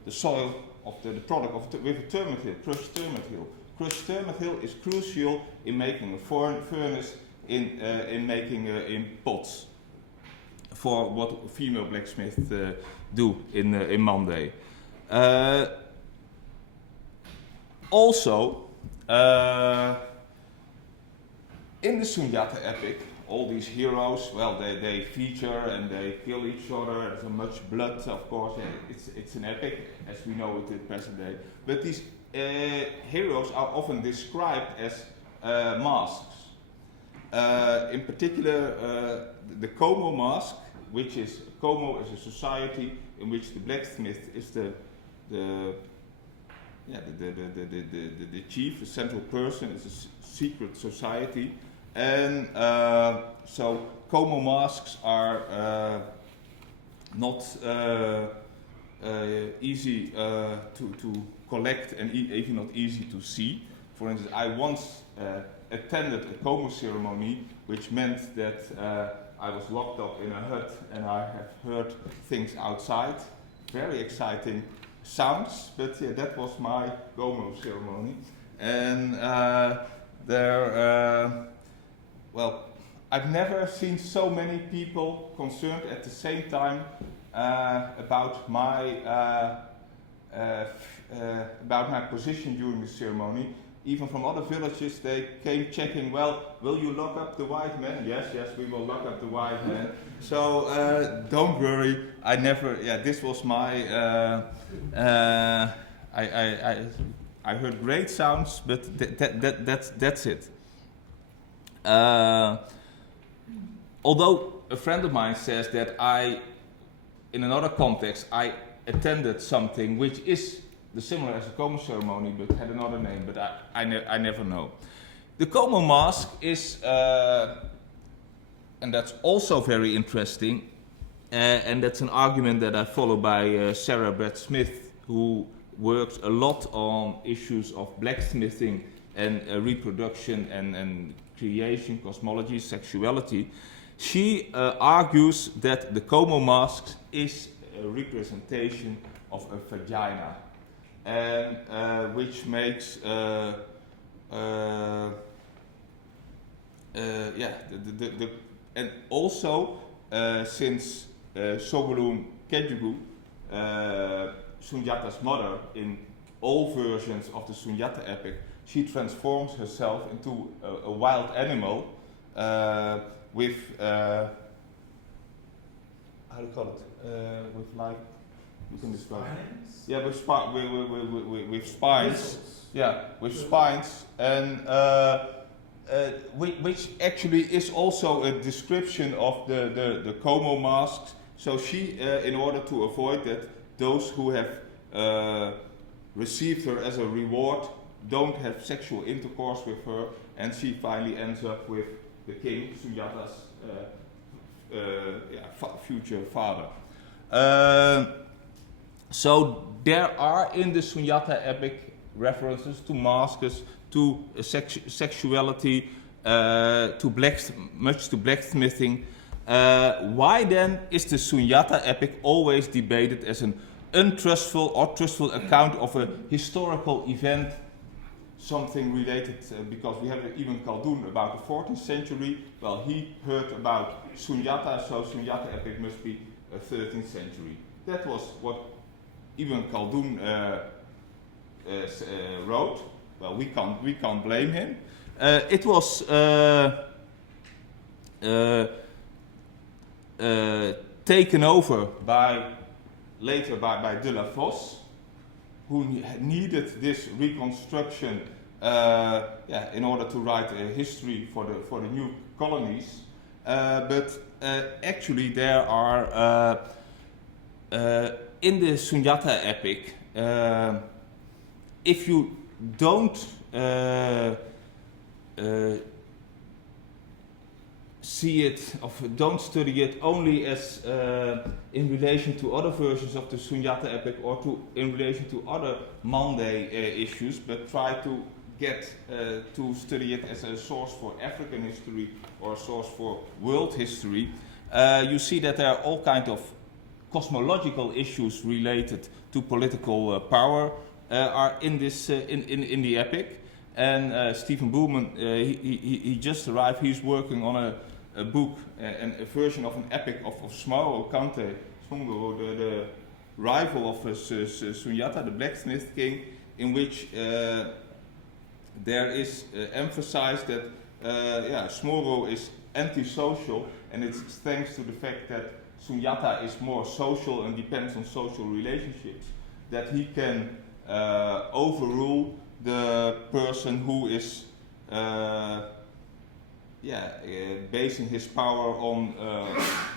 soil of the product of with a termite hill, crushed termite hill. Crushed termite hill is crucial in making a furnace, in making in pots, for what female blacksmiths do in Mande. Also, in the Sundiata epic, all these heroes, they feature and they kill each other. There's much blood, of course. It's an epic, as we know it in present day. But these heroes are often described as masks. In particular, the Congo mask, which is Congo is a society in which the blacksmith is the chief, the central person. It's a secret society, and so Congo masks are not easy to collect and even not easy to see. For instance, I once attended a Congo ceremony, which meant that I was locked up in a hut and I have heard things outside. Very exciting sounds, but yeah, that was my Congo ceremony. And well, I've never seen so many people concerned at the same time about my position during the ceremony. Even from other villages, they came checking, well, will you lock up the white man? Yes, we will lock up the white man. So don't worry, I never, this was my, I heard great sounds, but that's it. Although a friend of mine says that in another context, I attended something which is similar as a Como ceremony, but had another name, but I never know. The Como mask is, and that's also very interesting, and that's an argument that I follow by Sarah Brett Smith, who works a lot on issues of blacksmithing and reproduction and creation, cosmology, sexuality. She argues that the Como mask is a representation of a vagina, and which makes and also since Sogolun Kejugu, Sundiata's mother, in all versions of the Sundiata epic, she transforms herself into a wild animal with how do you call it? With like, you can describe it. Yeah, with spines. Bristles. Yeah, with spines, and which actually is also a description of the Como masks. So she, in order to avoid that, those who have received her as a reward don't have sexual intercourse with her, and she finally ends up with the king, Sundiata's future father. So there are in the Sundiata epic references to masks, to sexuality, much to blacksmithing. Why then is the Sundiata epic always debated as an untrustful or trustful account of a historical event, something related, because we have even Khaldun about the 14th century. Well, he heard about Sundiata, so Sundiata epic must be 13th century. That was what even Khaldun wrote. Well, we can't blame him. It was taken over later by De La Fosse, who needed this reconstruction in order to write a history for the new colonies. But actually there are in the Sundiata epic, if you don't see it, or don't study it only as in relation to other versions of the Sundiata epic or in relation to other Mande issues, but try to get to study it as a source for African history or a source for world history, you see that there are all kinds of cosmological issues related to political power are in this in the epic. And Stephen Buhlman, he just arrived. He's working on a book and a version of an epic of Smauro Kante, the rival of Sundiata, the blacksmith king, in which there is emphasized that Smauro is antisocial, and it's thanks to the fact that Sundiata is more social and depends on social relationships that he can overrule the person who is basing his power on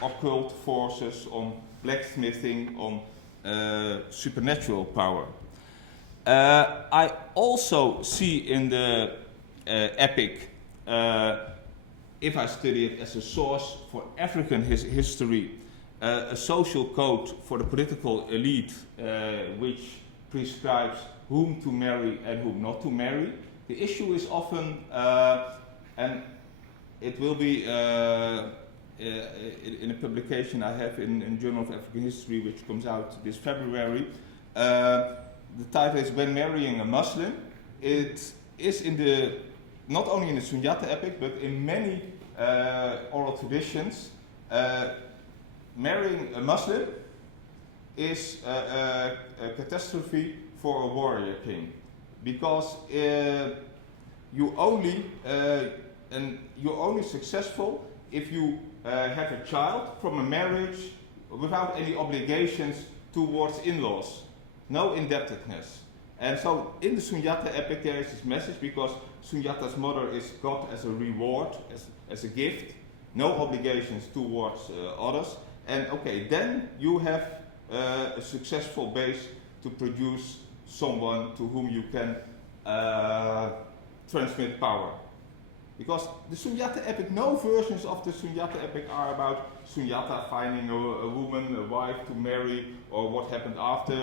occult forces, on blacksmithing, on supernatural power. I also see in the epic, if I study it as a source for African history, a social code for the political elite which prescribes whom to marry and whom not to marry. The issue is often, and it will be in a publication I have in Journal of African History, which comes out this February. The title is When Marrying a Muslim. It is in the, not only in the Sunjata epic, but in many oral traditions. Marrying a Muslim is a catastrophe for a warrior king, because you're only successful if you have a child from a marriage without any obligations towards in-laws, no indebtedness. And so in the Sunjata epic there is this message, because Sunjata's mother is got as a reward, as a gift, no obligations towards others. And okay, then you have a successful base to produce someone to whom you can transmit power. Because the Sunjata epic, no versions of the Sunjata epic are about Sunjata finding a woman, a wife to marry, or what happened after,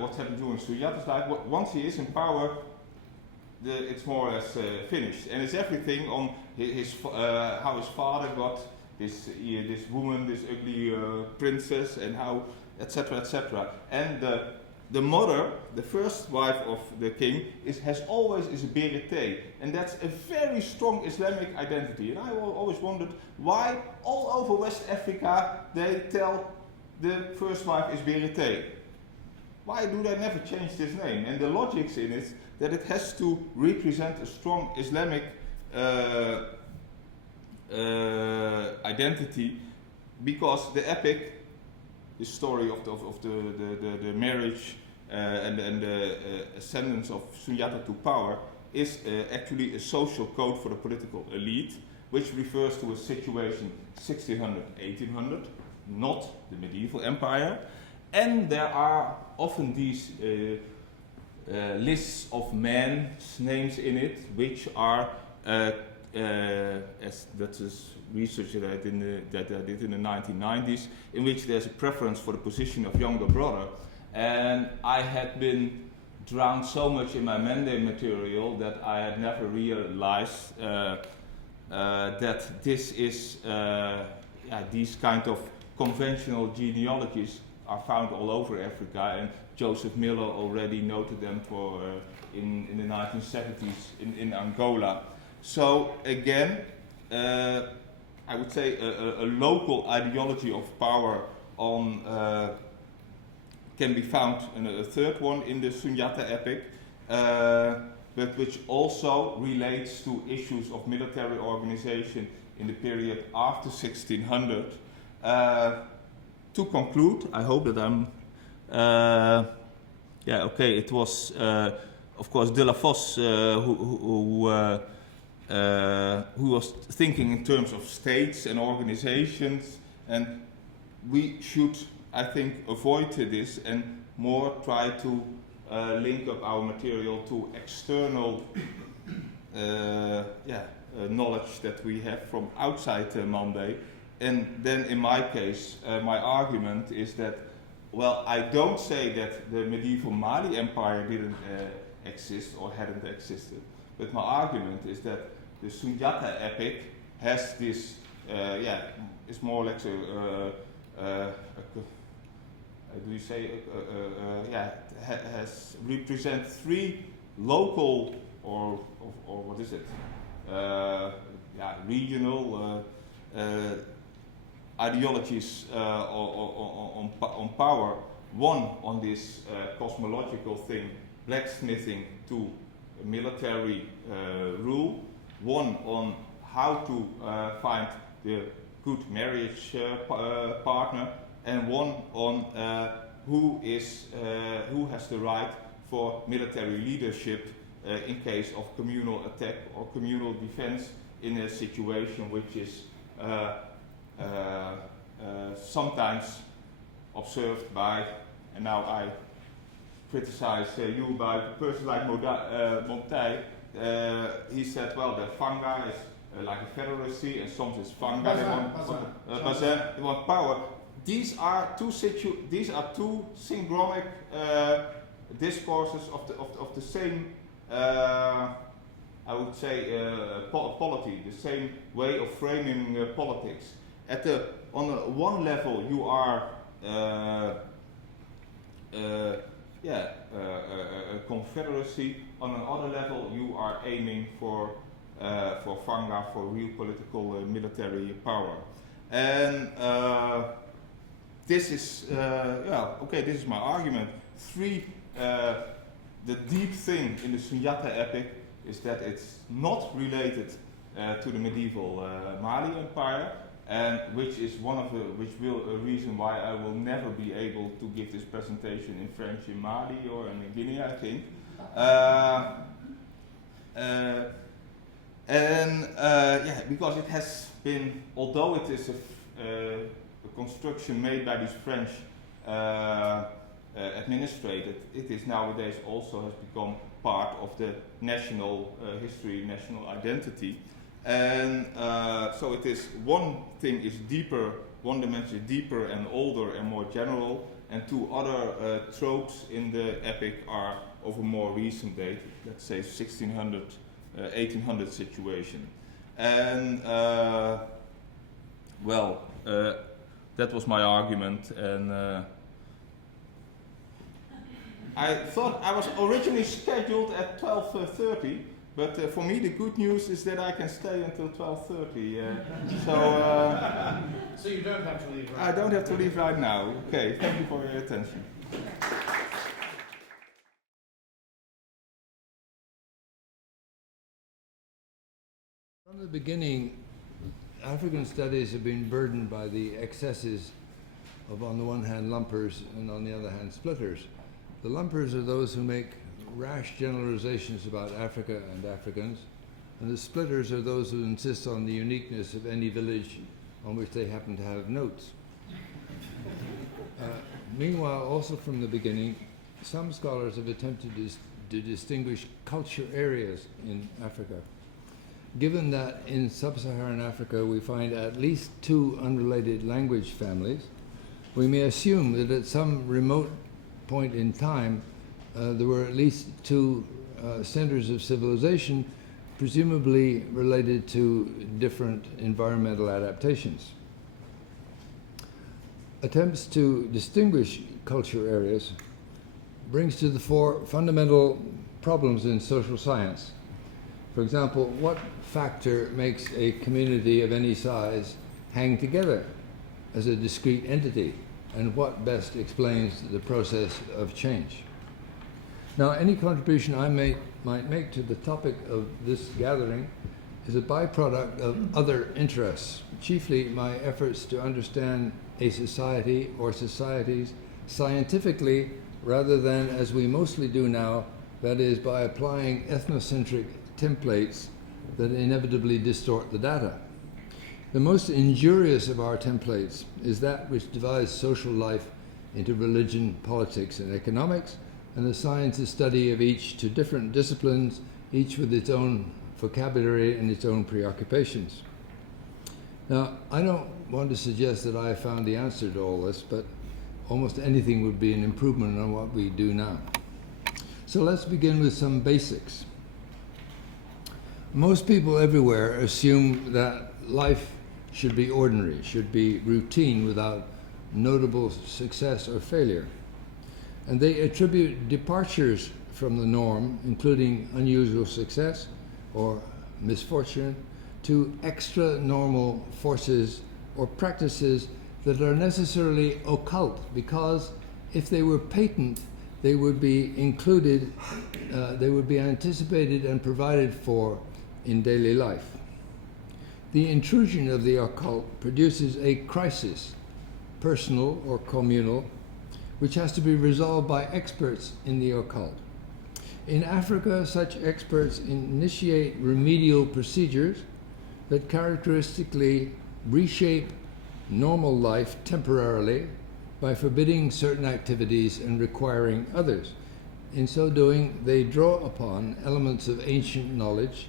what happened during Sunjata's life. Once he is in power, it's more or less finished. And it's everything on how his father got this woman, this ugly princess, and how, etc., etc. And the mother, the first wife of the king, has always a berete, and that's a very strong Islamic identity. And I always wondered why all over West Africa they tell the first wife is berete. Why do they never change this name? And the logic in it that it has to represent a strong Islamic identity, because the epic, the story of the marriage and the ascendance of Sunjata to power, is actually a social code for the political elite, which refers to a situation 1600, 1800, not the medieval empire. And there are often these lists of men's names in it, which are, as that is research that I did in the 1990s, in which there's a preference for the position of younger brother. And I had been drowned so much in my Mande material that I had never realized that this is, these kind of conventional genealogies are found all over Africa, and Joseph Miller already noted them for in the 1970s in Angola. So again, I would say a local ideology of power on can be found in a third one in the Sunjata epic, but which also relates to issues of military organization in the period after 1600. To conclude, I hope that I'm, it was of course De La Fosse who was thinking in terms of states and organizations, and we should, I think, avoid this and more try to link up our material to external knowledge that we have from outside Mande. And then in my case, my argument is that, well, I don't say that the medieval Mali Empire didn't exist or hadn't existed, but my argument is that the Sunjata epic has this, it's more like has represent three local or what is it? Regional ideologies on power. One on this cosmological thing, blacksmithing to military rule. One on how to find the good marriage partner, and one on who has the right for military leadership in case of communal attack or communal defense in a situation which is sometimes observed by, and now I criticize you, by a person like Monteil. He said, well, the Fanga is like a federacy, and some is Fanga, they want power. these are two synchronic discourses of the same, I would say, polity, the same way of framing politics. On one level, you are a confederacy. On another level, you are aiming for Fanga, for real political military power. And this is this is my argument. The deep thing in the Sunyata epic is that it's not related to the medieval Mali Empire, and which is a reason why I will never be able to give this presentation in French in Mali or in Guinea, I think. Because it has been, although it is a construction made by these French administrators, it is nowadays also has become part of the national history, national identity. And so it is, one thing is deeper, one dimension is deeper and older and more general, and two other tropes in the epic are of a more recent date, let's say 1600, 1800 situation. And that was my argument, and I thought I was originally scheduled at 12:30, but for me the good news is that I can stay until 12:30. So you don't have to leave right now. I don't have to leave right now. Okay, thank you for your attention. From the beginning, African studies have been burdened by the excesses of, on the one hand, lumpers and on the other hand, splitters. The lumpers are those who make rash generalizations about Africa and Africans, and the splitters are those who insist on the uniqueness of any village on which they happen to have notes. Meanwhile, also from the beginning, some scholars have attempted to distinguish culture areas in Africa. Given that in Sub-Saharan Africa we find at least two unrelated language families, we may assume that at some remote point in time there were at least two centers of civilization, presumably related to different environmental adaptations. Attempts to distinguish culture areas brings to the fore fundamental problems in social science. For example, what factor makes a community of any size hang together as a discrete entity, and what best explains the process of change? Now, any contribution I might make to the topic of this gathering is a byproduct of other interests, chiefly my efforts to understand a society or societies scientifically rather than, as we mostly do now, that is, by applying ethnocentric templates that inevitably distort the data. The most injurious of our templates is that which divides social life into religion, politics, and economics, and assigns the study of each to different disciplines, each with its own vocabulary and its own preoccupations. Now, I don't want to suggest that I have found the answer to all this, but almost anything would be an improvement on what we do now. So let's begin with some basics. Most people everywhere assume that life should be ordinary, should be routine without notable success or failure. And they attribute departures from the norm, including unusual success or misfortune, to extra-normal forces or practices that are necessarily occult, because if they were patent, they would be included, they would be anticipated and provided for in daily life. The intrusion of the occult produces a crisis, personal or communal, which has to be resolved by experts in the occult. In Africa, such experts initiate remedial procedures that characteristically reshape normal life temporarily by forbidding certain activities and requiring others. In so doing, they draw upon elements of ancient knowledge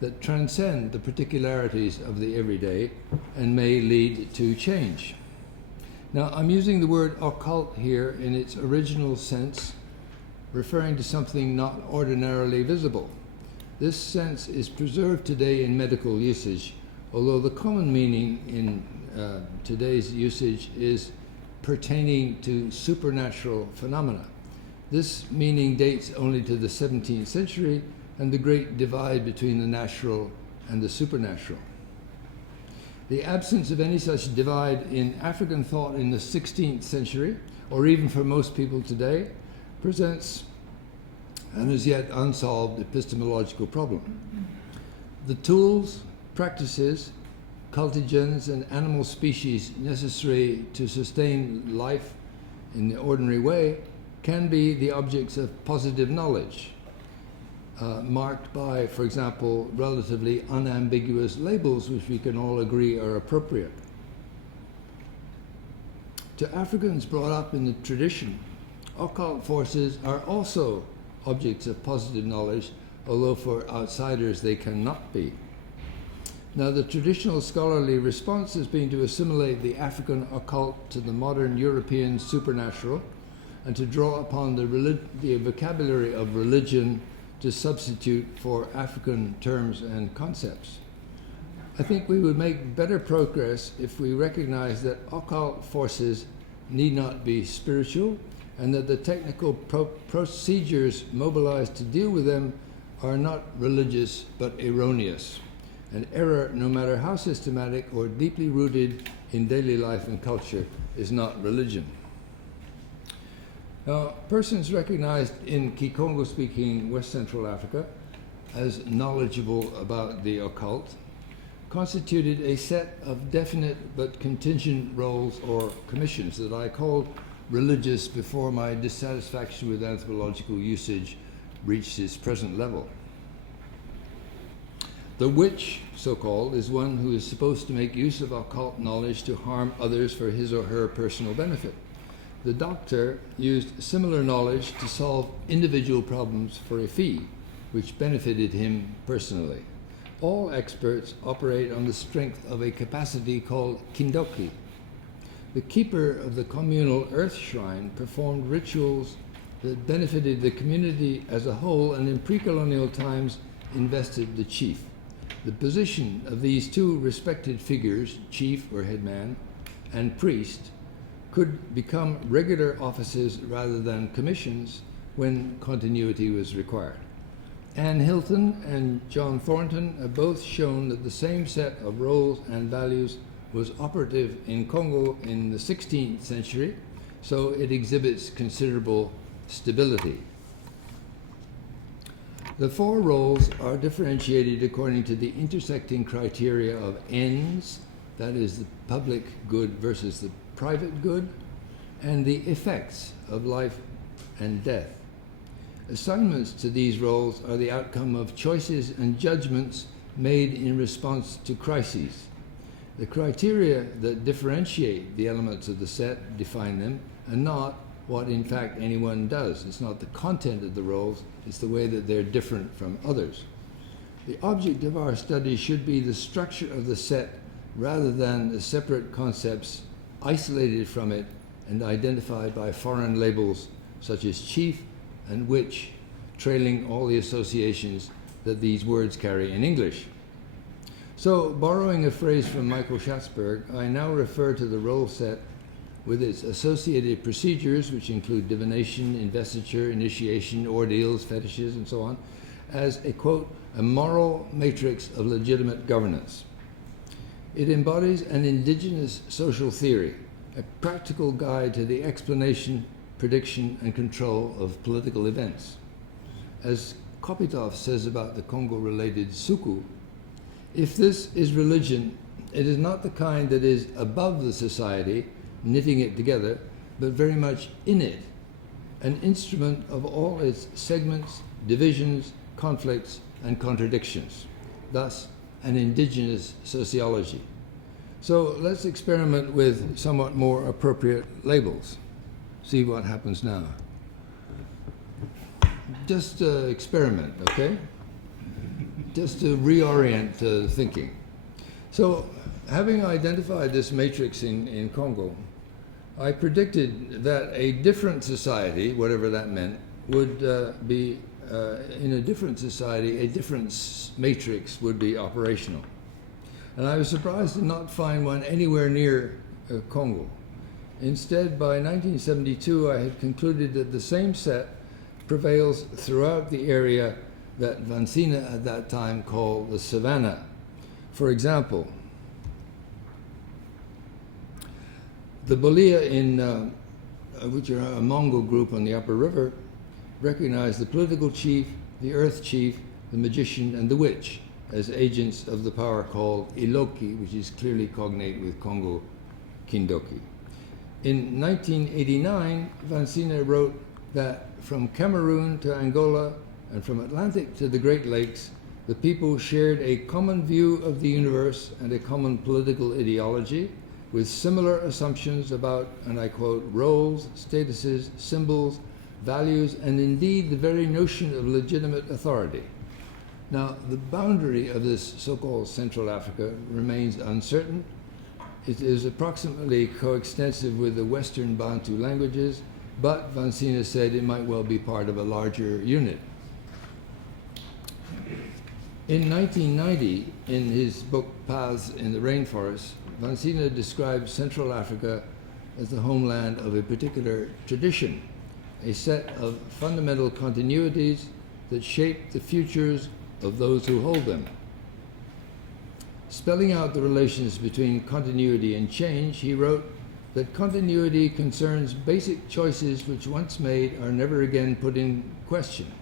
that transcend the particularities of the everyday and may lead to change. Now, I'm using the word occult here in its original sense, referring to something not ordinarily visible. This sense is preserved today in medical usage, although the common meaning in today's usage is pertaining to supernatural phenomena. This meaning dates only to the 17th century and the great divide between the natural and the supernatural. The absence of any such divide in African thought in the 16th century, or even for most people today, presents an as yet unsolved epistemological problem. The tools, practices, cultigens, and animal species necessary to sustain life in the ordinary way can be the objects of positive knowledge, marked by, for example, relatively unambiguous labels which we can all agree are appropriate. To Africans brought up in the tradition, occult forces are also objects of positive knowledge, although for outsiders they cannot be. Now, the traditional scholarly response has been to assimilate the African occult to the modern European supernatural and to draw upon the vocabulary of religion to substitute for African terms and concepts. I think we would make better progress if we recognize that occult forces need not be spiritual and that the technical procedures mobilized to deal with them are not religious but erroneous. An error, no matter how systematic or deeply rooted in daily life and culture, is not religion. Now, persons recognized in Kikongo-speaking West Central Africa as knowledgeable about the occult constituted a set of definite but contingent roles or commissions that I called religious before my dissatisfaction with anthropological usage reached its present level. The witch, so-called, is one who is supposed to make use of occult knowledge to harm others for his or her personal benefit. The doctor used similar knowledge to solve individual problems for a fee, which benefited him personally. All experts operate on the strength of a capacity called kindoki. The keeper of the communal earth shrine performed rituals that benefited the community as a whole and in pre-colonial times invested the chief. The position of these two respected figures, chief or headman, and priest, could become regular offices rather than commissions when continuity was required. Anne Hilton and John Thornton have both shown that the same set of roles and values was operative in Congo in the 16th century, so it exhibits considerable stability. The four roles are differentiated according to the intersecting criteria of ends, that is the public good versus the private good, and the effects of life and death. Assignments to these roles are the outcome of choices and judgments made in response to crises. The criteria that differentiate the elements of the set define them, and not what in fact anyone does. It's not the content of the roles, it's the way that they're different from others. The object of our study should be the structure of the set rather than the separate concepts isolated from it and identified by foreign labels such as chief and witch, trailing all the associations that these words carry in English. So, borrowing a phrase from Michael Schatzberg, I now refer to the role set with its associated procedures, which include divination, investiture, initiation, ordeals, fetishes, and so on, as a, quote, a moral matrix of legitimate governance. It embodies an indigenous social theory, a practical guide to the explanation, prediction, and control of political events. As Kopitov says about the Congo-related suku, if this is religion, it is not the kind that is above the society, knitting it together, but very much in it, an instrument of all its segments, divisions, conflicts, and contradictions, thus an indigenous sociology. So let's experiment with somewhat more appropriate labels. See what happens now. Just experiment, okay? Just to reorient thinking. So, having identified this matrix in Congo, I predicted that a different society, whatever that meant, would be in a different society, a different matrix would be operational. And I was surprised to not find one anywhere near Congo. Instead, by 1972, I had concluded that the same set prevails throughout the area that Vansina at that time called the savannah. For example, the Bolia, which are a Mongol group on the upper river, recognize the political chief, the earth chief, the magician, and the witch as agents of the power called Iloki, which is clearly cognate with Congo Kindoki. In 1989, Vansina wrote that from Cameroon to Angola and from Atlantic to the Great Lakes, the people shared a common view of the universe and a common political ideology with similar assumptions about, and I quote, roles, statuses, symbols, values, and indeed the very notion of legitimate authority. Now, the boundary of this so-called Central Africa remains uncertain. It is approximately coextensive with the Western Bantu languages, but Vansina said it might well be part of a larger unit. In 1990, in his book Paths in the Rainforest, Vansina described Central Africa as the homeland of a particular tradition, a set of fundamental continuities that shape the futures of those who hold them. Spelling out the relations between continuity and change, he wrote that continuity concerns basic choices which once made are never again put in question,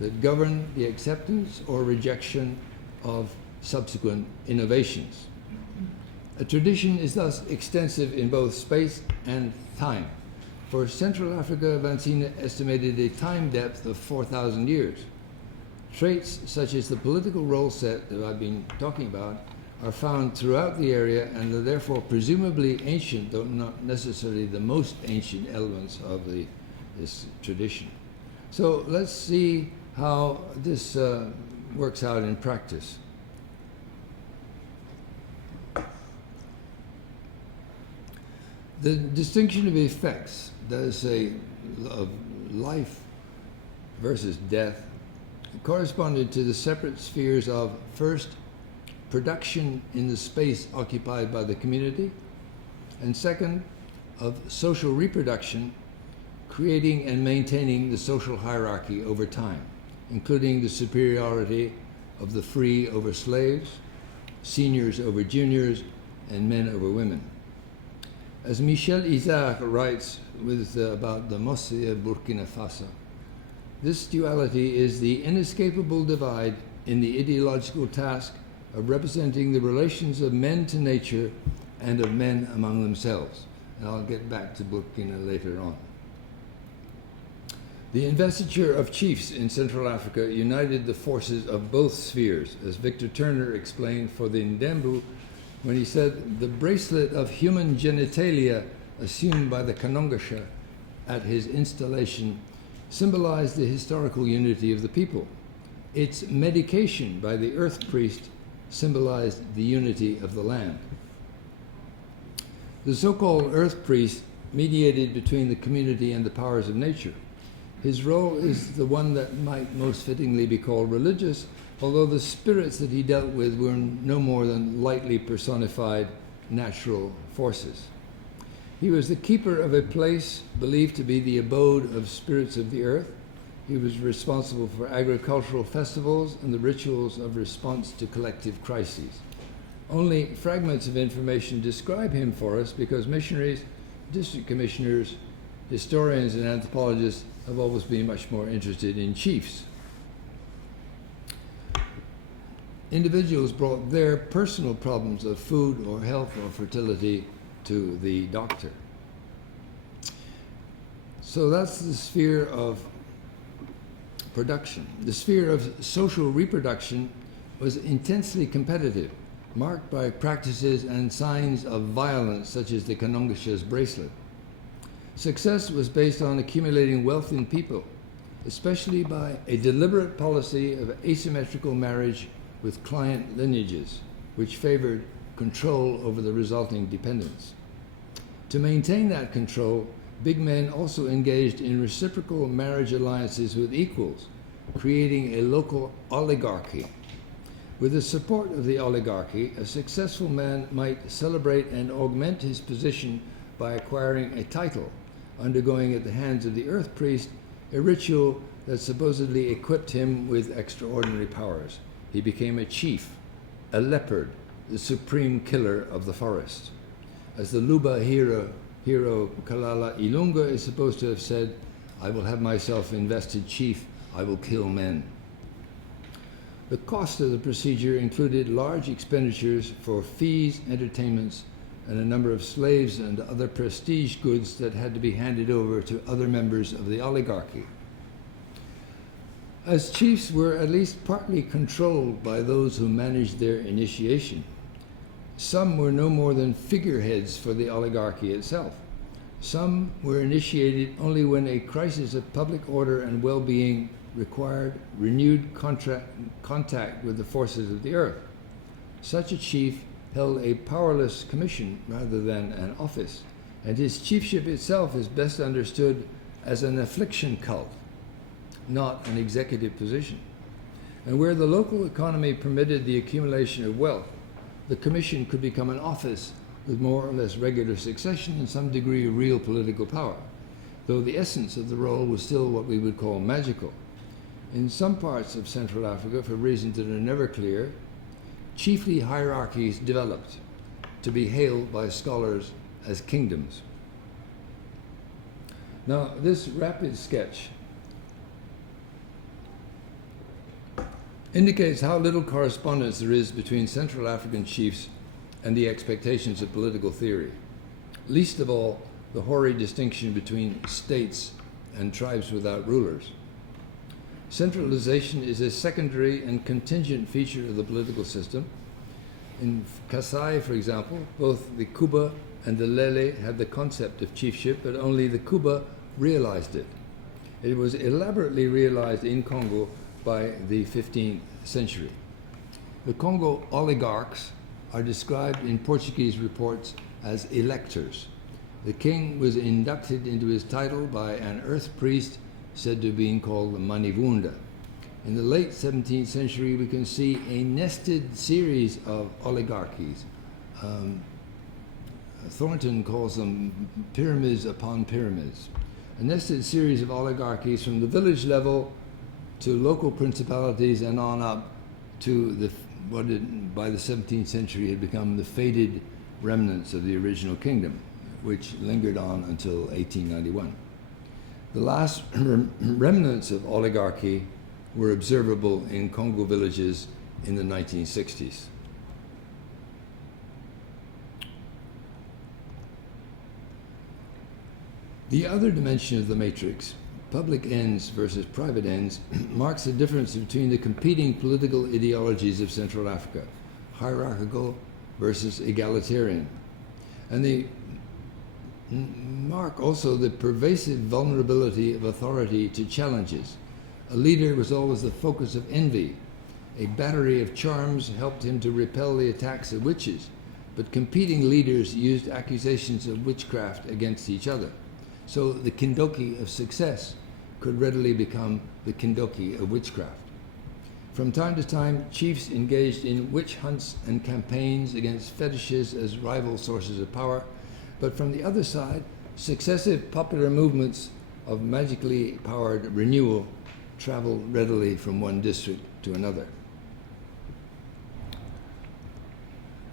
that govern the acceptance or rejection of subsequent innovations. A tradition is thus extensive in both space and time. For Central Africa, Vansina estimated a time depth of 4,000 years. Traits such as the political role set that I've been talking about are found throughout the area and are therefore presumably ancient, though not necessarily the most ancient elements of this tradition. So let's see how this works out in practice. The distinction of effects, that is, say, of life versus death, corresponded to the separate spheres of, first, production in the space occupied by the community, and second, of social reproduction, creating and maintaining the social hierarchy over time, including the superiority of the free over slaves, seniors over juniors, and men over women. As Michel Isaac writes about the Mossi of Burkina Faso, this duality is the inescapable divide in the ideological task of representing the relations of men to nature and of men among themselves. And I'll get back to Burkina later on. The investiture of chiefs in Central Africa united the forces of both spheres, as Victor Turner explained for the Ndembu when he said, the bracelet of human genitalia assumed by the Kanongasha at his installation symbolized the historical unity of the people. Its medication by the earth priest symbolized the unity of the land. The so-called earth priest mediated between the community and the powers of nature. His role is the one that might most fittingly be called religious, although the spirits that he dealt with were no more than lightly personified natural forces. He was the keeper of a place believed to be the abode of spirits of the earth. He was responsible for agricultural festivals and the rituals of response to collective crises. Only fragments of information describe him for us because missionaries, district commissioners, historians, and anthropologists have always been much more interested in chiefs. Individuals brought their personal problems of food or health or fertility to the doctor. So that's the sphere of production. The sphere of social reproduction was intensely competitive, marked by practices and signs of violence such as the Kanongasha's bracelet. Success was based on accumulating wealth in people, especially by a deliberate policy of asymmetrical marriage with client lineages, which favored control over the resulting dependents. To maintain that control, big men also engaged in reciprocal marriage alliances with equals, creating a local oligarchy. With the support of the oligarchy, a successful man might celebrate and augment his position by acquiring a title, undergoing at the hands of the earth priest a ritual that supposedly equipped him with extraordinary powers. He became a chief, a leopard, the supreme killer of the forest. As the Luba hero Kalala Ilunga is supposed to have said, "I will have myself invested chief, I will kill men." The cost of the procedure included large expenditures for fees, entertainments, and a number of slaves and other prestige goods that had to be handed over to other members of the oligarchy. As chiefs were at least partly controlled by those who managed their initiation, some were no more than figureheads for the oligarchy itself. Some were initiated only when a crisis of public order and well-being required renewed contact with the forces of the earth. Such a chief held a powerless commission rather than an office, and his chiefship itself is best understood as an affliction cult, not an executive position. And where the local economy permitted the accumulation of wealth, the commission could become an office with more or less regular succession and some degree of real political power, though the essence of the role was still what we would call magical. In some parts of Central Africa, for reasons that are never clear, chiefly hierarchies developed to be hailed by scholars as kingdoms. Now, this rapid sketch indicates how little correspondence there is between Central African chiefs and the expectations of political theory. Least of all, the hoary distinction between states and tribes without rulers. Centralization is a secondary and contingent feature of the political system. In Kasai, for example, both the Kuba and the Lele had the concept of chiefship, but only the Kuba realized it. It was elaborately realized in Congo by the 15th century. The Congo Oligarchs are described in Portuguese reports as electors. The king was inducted into his title by an earth priest said to have been called Manivunda. In the late 17th century, we can see a nested series of oligarchies. Thornton calls them pyramids upon pyramids. A nested series of oligarchies from the village level to local principalities and on up to by the 17th century had become the faded remnants of the original kingdom, which lingered on until 1891. The last remnants of oligarchy were observable in Congo villages in the 1960s. The other dimension of the matrix, public ends versus private ends, marks the difference between the competing political ideologies of Central Africa, hierarchical versus egalitarian. And they mark also the pervasive vulnerability of authority to challenges. A leader was always the focus of envy. A battery of charms helped him to repel the attacks of witches, but competing leaders used accusations of witchcraft against each other. So the Kindoki of success could readily become the Kindoki of witchcraft. From time to time, chiefs engaged in witch hunts and campaigns against fetishes as rival sources of power, but from the other side, successive popular movements of magically powered renewal traveled readily from one district to another.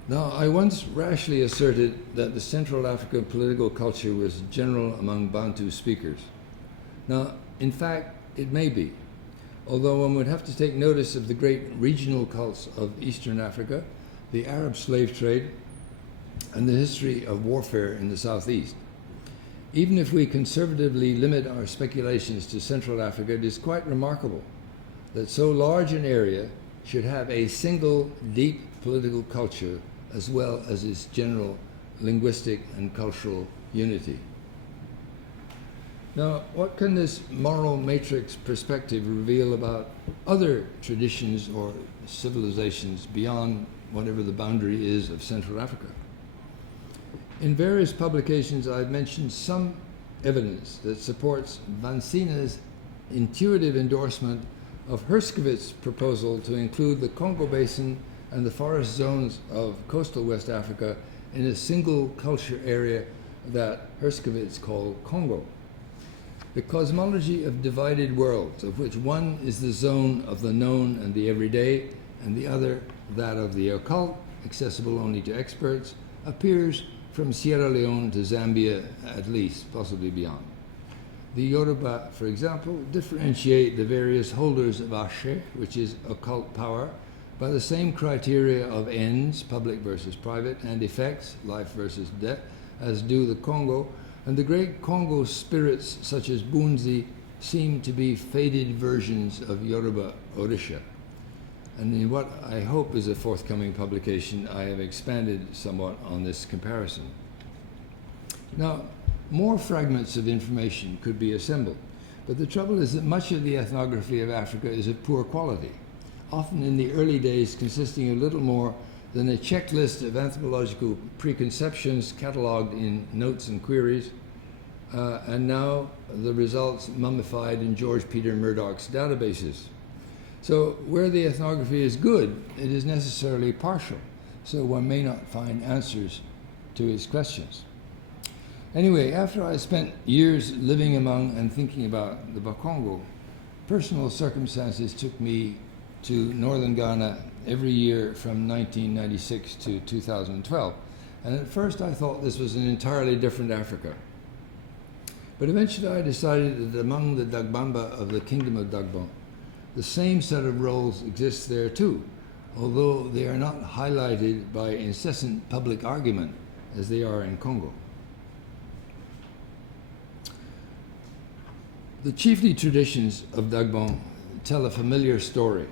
Now, I once rashly asserted that the Central African political culture was general among Bantu speakers. Now, in fact, it may be, although one would have to take notice of the great regional cults of Eastern Africa, the Arab slave trade, and the history of warfare in the southeast. Even if we conservatively limit our speculations to Central Africa, it is quite remarkable that so large an area should have a single deep political culture as well as its general linguistic and cultural unity. Now, what can this moral matrix perspective reveal about other traditions or civilizations beyond whatever the boundary is of Central Africa? In various publications, I've mentioned some evidence that supports Vansina's intuitive endorsement of Herskovits' proposal to include the Congo basin and the forest zones of coastal West Africa in a single culture area that Herskovits called Congo. The cosmology of divided worlds, of which one is the zone of the known and the everyday, and the other that of the occult, accessible only to experts, appears from Sierra Leone to Zambia at least, possibly beyond. The Yoruba, for example, differentiate the various holders of Ashe, which is occult power, by the same criteria of ends, public versus private, and effects, life versus death, as do the Congo, and the great Congo spirits such as Bunzi seem to be faded versions of Yoruba Orisha. And in what I hope is a forthcoming publication, I have expanded somewhat on this comparison. Now, more fragments of information could be assembled, but the trouble is that much of the ethnography of Africa is of poor quality, often in the early days consisting of little more than a checklist of anthropological preconceptions catalogued in notes and queries, and now the results mummified in George Peter Murdoch's databases. So where the ethnography is good, it is necessarily partial, so one may not find answers to his questions. Anyway, after I spent years living among and thinking about the Bakongo, personal circumstances took me to northern Ghana every year from 1996 to 2012. And at first I thought this was an entirely different Africa. But eventually I decided that among the Dagbamba of the Kingdom of Dagbon, the same set of roles exists there too, although they are not highlighted by incessant public argument as they are in Congo. The chiefly traditions of Dagbon tell a familiar story,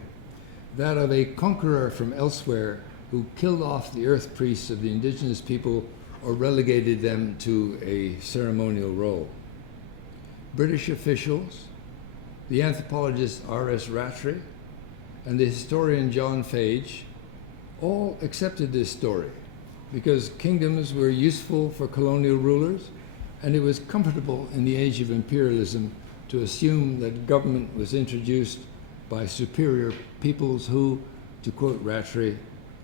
that of a conqueror from elsewhere who killed off the earth priests of the indigenous people or relegated them to a ceremonial role. British officials, the anthropologist R.S. Rattray, and the historian John Fage all accepted this story because kingdoms were useful for colonial rulers, and it was comfortable in the age of imperialism to assume that government was introduced by superior peoples who, to quote Rattray,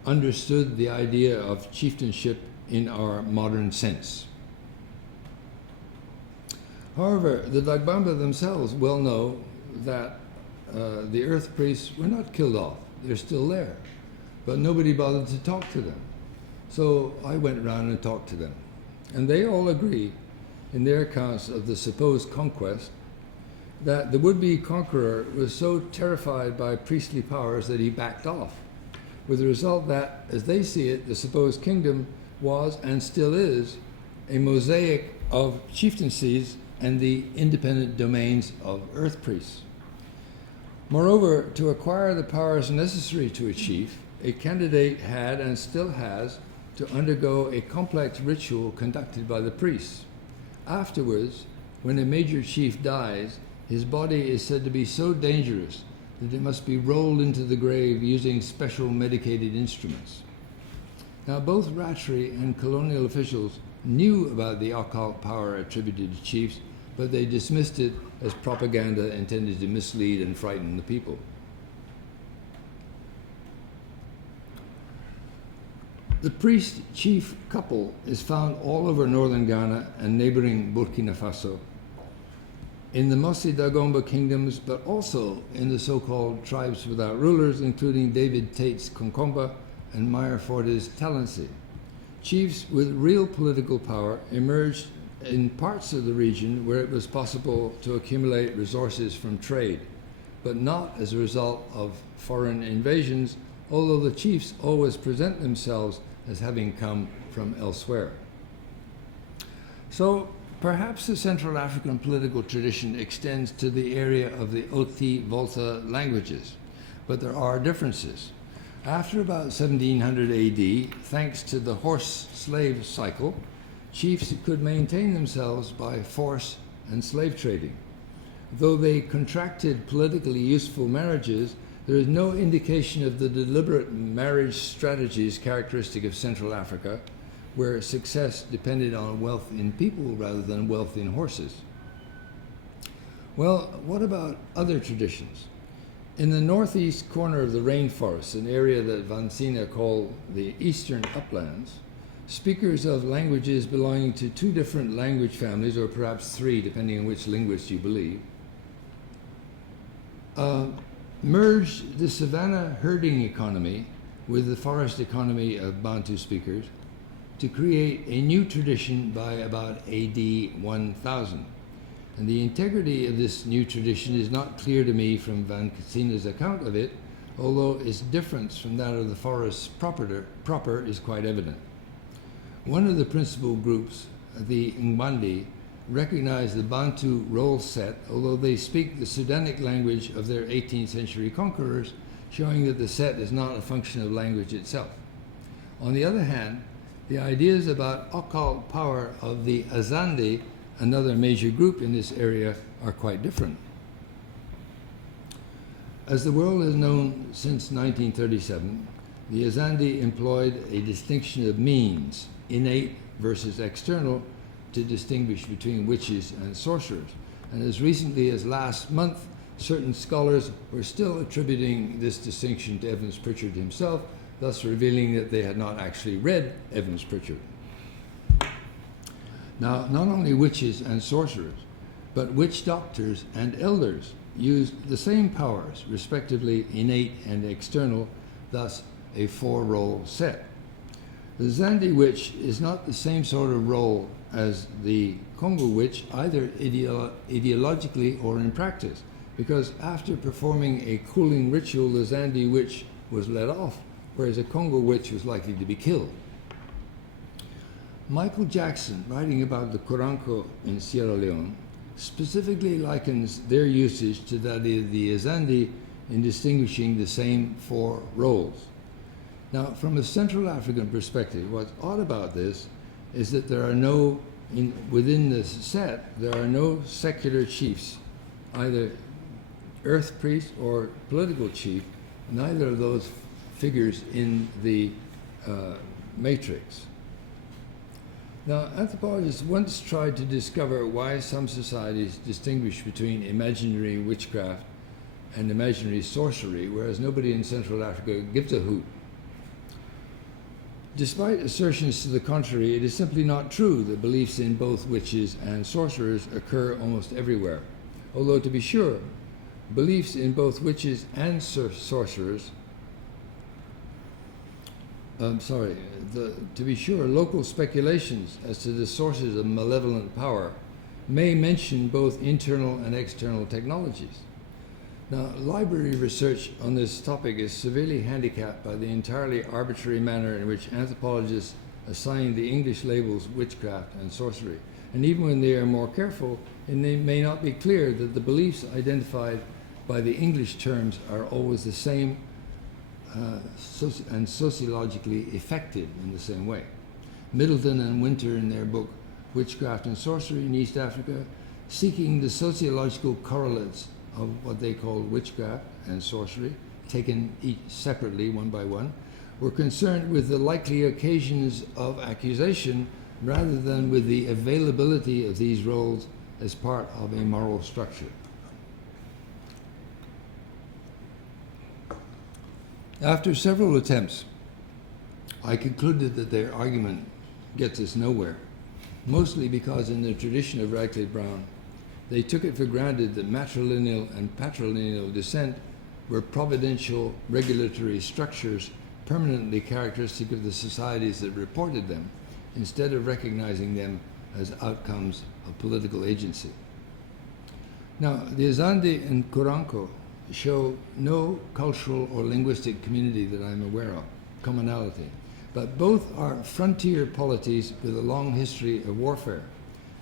understood the idea of chieftainship in our modern sense. However, the Dagbamba themselves well know that the earth priests were not killed off. They're still there, but nobody bothered to talk to them. So I went around and talked to them, and they all agree in their accounts of the supposed conquest that the would-be conqueror was so terrified by priestly powers that he backed off, with the result that, as they see it, the supposed kingdom was and still is a mosaic of chieftaincies and the independent domains of earth priests. Moreover, to acquire the powers necessary to a chief, a candidate had and still has to undergo a complex ritual conducted by the priests. Afterwards, when a major chief dies, his body is said to be so dangerous that it must be rolled into the grave using special medicated instruments. Now, both Rattray and colonial officials knew about the occult power attributed to chiefs, but they dismissed it as propaganda intended to mislead and frighten the people. The priest-chief couple is found all over northern Ghana and neighboring Burkina Faso, in the Mossi Dagomba kingdoms, but also in the so-called tribes without rulers, including David Tate's Konkomba and Meyer Forte's Talensi. Chiefs with real political power emerged in parts of the region where it was possible to accumulate resources from trade, but not as a result of foreign invasions, although the chiefs always present themselves as having come from elsewhere. So perhaps the Central African political tradition extends to the area of the Oti-Volta languages, but there are differences. After about 1700 AD, thanks to the horse-slave cycle, chiefs could maintain themselves by force and slave trading. Though they contracted politically useful marriages, there is no indication of the deliberate marriage strategies characteristic of Central Africa, where success depended on wealth in people rather than wealth in horses. Well, what about other traditions? In the northeast corner of the rainforest, an area that Van Sina called the Eastern Uplands, speakers of languages belonging to two different language families, or perhaps three, depending on which linguist you believe, merged the savanna herding economy with the forest economy of Bantu speakers to create a new tradition by about AD 1000. And the integrity of this new tradition is not clear to me from Van Sina's account of it, although its difference from that of the forests proper is quite evident. One of the principal groups, the Mande, recognize the Bantu roll set, although they speak the Sudanic language of their 18th century conquerors, showing that the set is not a function of language itself. On the other hand, the ideas about occult power of the Azande, another major group in this area, are quite different. As the world has known since 1937, the Azande employed a distinction of means, innate versus external, to distinguish between witches and sorcerers. And as recently as last month, certain scholars were still attributing this distinction to Evans Pritchard himself, thus revealing that they had not actually read Evans Pritchard. Now, not only witches and sorcerers, but witch doctors and elders used the same powers, respectively innate and external, thus a four-role set. The Zandi witch is not the same sort of role as the Congo witch, either ideologically or in practice, because after performing a cooling ritual, the Zandi witch was let off, whereas a Congo witch was likely to be killed. Michael Jackson, writing about the Koranko in Sierra Leone, specifically likens their usage to that of the Azandi in distinguishing the same four roles. Now, from a Central African perspective, what's odd about this is that there are no, within this set, there are no secular chiefs, either earth priest or political chief, neither of those figures in the matrix. Now, anthropologists once tried to discover why some societies distinguish between imaginary witchcraft and imaginary sorcery, whereas nobody in Central Africa gives a hoot. Despite assertions to the contrary, it is simply not true that beliefs in both witches and sorcerers occur almost everywhere. Although, to be sure, beliefs in both witches and sorcerers to be sure, local speculations as to the sources of malevolent power may mention both internal and external technologies. Now, library research on this topic is severely handicapped by the entirely arbitrary manner in which anthropologists assign the English labels witchcraft and sorcery. And even when they are more careful, it may not be clear that the beliefs identified by the English terms are always the same and sociologically effective in the same way. Middleton and Winter, in their book Witchcraft and Sorcery in East Africa, seeking the sociological correlates of what they called witchcraft and sorcery, taken each separately one by one, were concerned with the likely occasions of accusation rather than with the availability of these roles as part of a moral structure. After several attempts, I concluded that their argument gets us nowhere, mostly because in the tradition of Radcliffe Brown, they took it for granted that matrilineal and patrilineal descent were providential regulatory structures permanently characteristic of the societies that reported them, instead of recognizing them as outcomes of political agency. Now, the Azande and Koranko show no cultural or linguistic community that I'm aware of, commonality, but both are frontier polities with a long history of warfare.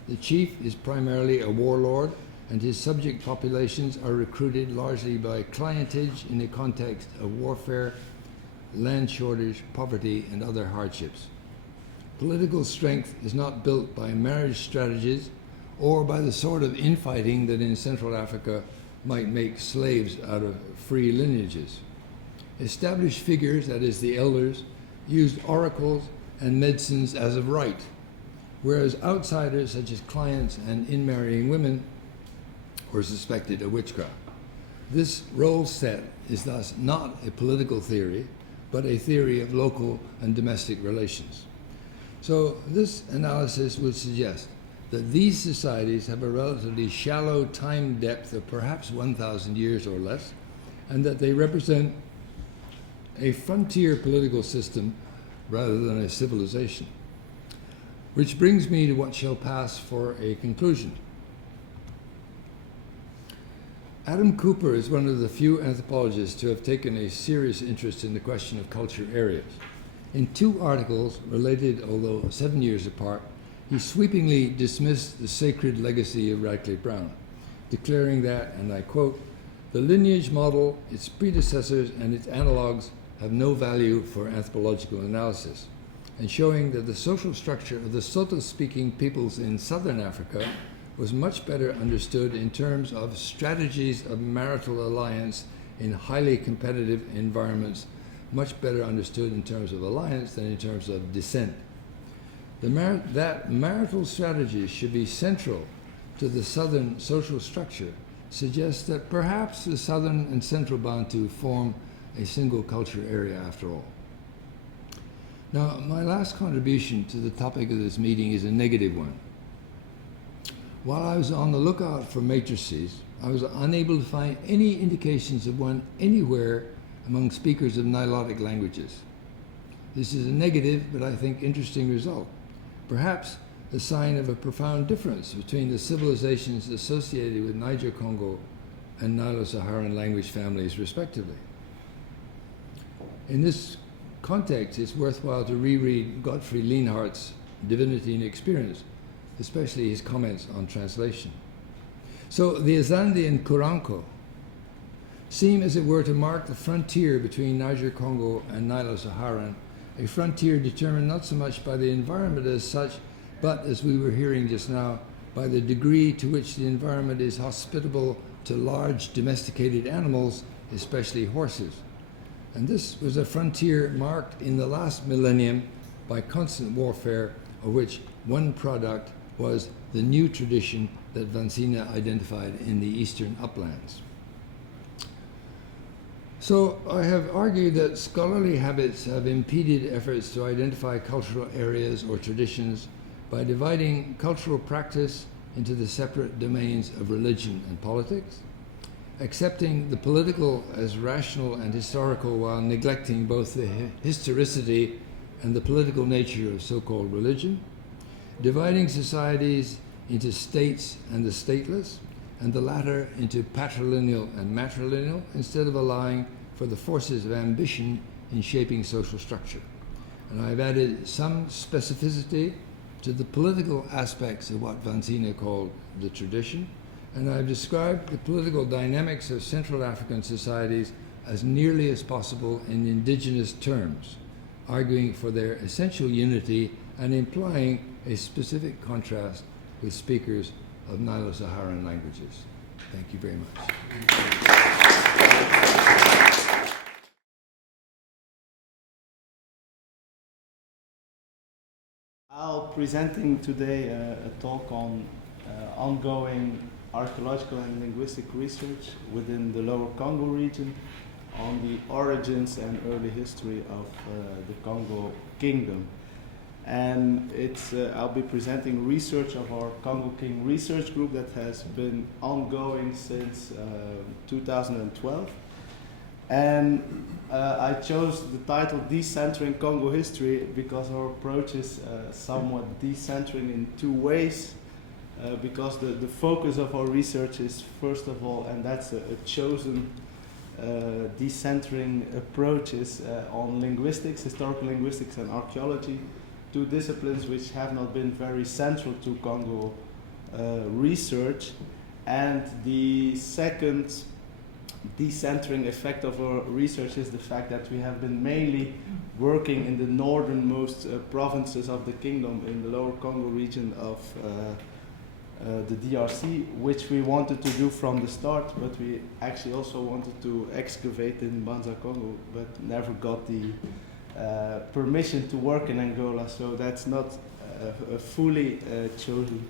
The chief is primarily a warlord, and his subject populations are recruited largely by clientage in the context of warfare, land shortage, poverty, and other hardships. Political strength is not built by marriage strategies or by the sort of infighting that in Central Africa might make slaves out of free lineages. Established figures, that is the elders, used oracles and medicines as of right, whereas outsiders such as clients and in-marrying women were suspected of witchcraft. This role set is thus not a political theory, but a theory of local and domestic relations. So this analysis would suggest that these societies have a relatively shallow time depth of perhaps 1,000 years or less, and that they represent a frontier political system rather than a civilization. Which brings me to what shall pass for a conclusion. Adam Cooper is one of the few anthropologists to have taken a serious interest in the question of culture areas. In 2 articles, related although 7 years apart, he sweepingly dismissed the sacred legacy of Radcliffe Brown, declaring that, and I quote, "The lineage model, its predecessors, and its analogues have no value for anthropological analysis," and showing that the social structure of the Sotho-speaking peoples in southern Africa was much better understood in terms of strategies of marital alliance in highly competitive environments, much better understood in terms of alliance than in terms of descent. That marital strategies should be central to the southern social structure suggests that perhaps the southern and central Bantu form a single culture area after all. Now, my last contribution to the topic of this meeting is a negative one. While I was on the lookout for matrices, I was unable to find any indications of one anywhere among speakers of Nilotic languages. This is a negative, but I think interesting result. Perhaps the sign of a profound difference between the civilizations associated with Niger, Congo, and Nilo-Saharan language families, respectively. In this context, it's worthwhile to reread Gottfried Lienhardt's Divinity and Experience, especially his comments on translation. So the Azande and Kuranko seem, as it were, to mark the frontier between Niger, Congo, and Nilo-Saharan, a frontier determined not so much by the environment as such, but, as we were hearing just now, by the degree to which the environment is hospitable to large domesticated animals, especially horses. And this was a frontier marked in the last millennium by constant warfare, of which one product was the new tradition that Vansina identified in the eastern uplands. So I have argued that scholarly habits have impeded efforts to identify cultural areas or traditions by dividing cultural practice into the separate domains of religion and politics, accepting the political as rational and historical while neglecting both the historicity and the political nature of so-called religion, dividing societies into states and the stateless, and the latter into patrilineal and matrilineal, instead of allowing for the forces of ambition in shaping social structure. And I've added some specificity to the political aspects of what Vansina called the tradition, and I've described the political dynamics of Central African societies as nearly as possible in indigenous terms, arguing for their essential unity and implying a specific contrast with speakers of Nilo-Saharan languages. Thank you very much. I'll presenting today a talk on ongoing archaeological and linguistic research within the Lower Congo region on the origins and early history of the Congo Kingdom. And I'll be presenting research of our Congo King research group that has been ongoing since 2012. And I chose the title Decentering Congo History because our approach is somewhat decentering in 2 ways. Because the focus of our research is, first of all, and that's a chosen decentering approach, is on linguistics, historical linguistics and archaeology, 2 disciplines which have not been very central to Congo research. And the second decentering effect of our research is the fact that we have been mainly working in the northernmost provinces of the kingdom, in the Lower Congo region of the DRC, which we wanted to do from the start, but we actually also wanted to excavate in Banza Congo, but never got the permission to work in Angola, so that's not a fully chosen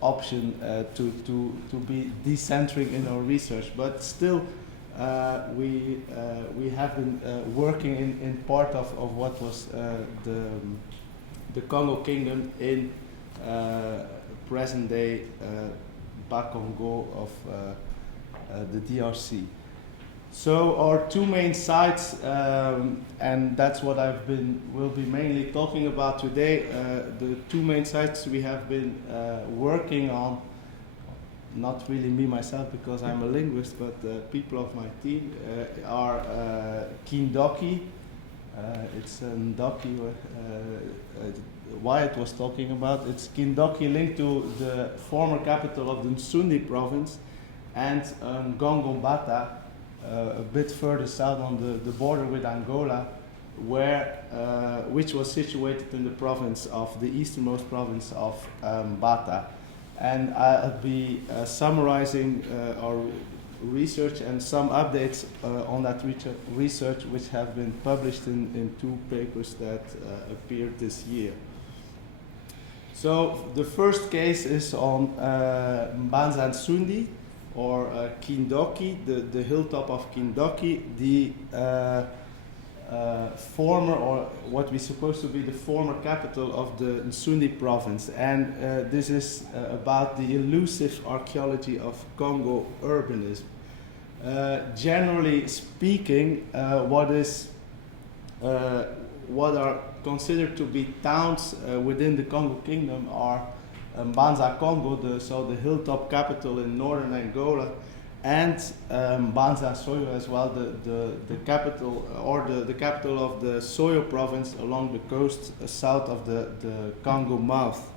option to be decentering in our research. But still, we have been working in part of what was the Congo Kingdom in present day Congo of the DRC. So our two main sites, and that's what will be mainly talking about today. The two main sites we have been working on, not really me myself because I'm a linguist, but people of my team are Kindoki. It's Ndoki Wyatt was talking about. It's Kindoki linked to the former capital of the Nsundi province, and Gongombata, a bit further south on the border with Angola, which was situated in the province of the easternmost province of Bata. And I'll be summarizing our research and some updates on that research, which have been published in two papers that appeared this year. So the first case is on Mbanza Nsundi, or Kindoki, the hilltop of Kindoki, the former, or what we suppose to be the former capital of the Nsundi province. And this is about the elusive archaeology of Congo urbanism. Generally speaking, what are considered to be towns within the Congo Kingdom are Mbanza Congo, so the hilltop capital in northern Angola, and Mbanza Soyo as well, the capital, or the capital of the Soyo province along the coast south of the Congo mouth.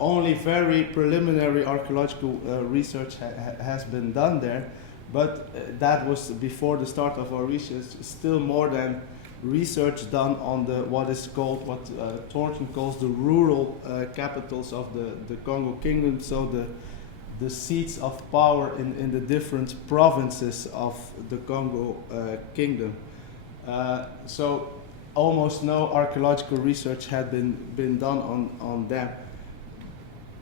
Only very preliminary archaeological research has been done there, but that was before the start of our research. Still more than research done on what Thornton calls the rural capitals of the Congo Kingdom, so the seats of power in the different provinces of the Congo Kingdom. So almost no archaeological research had been done on them.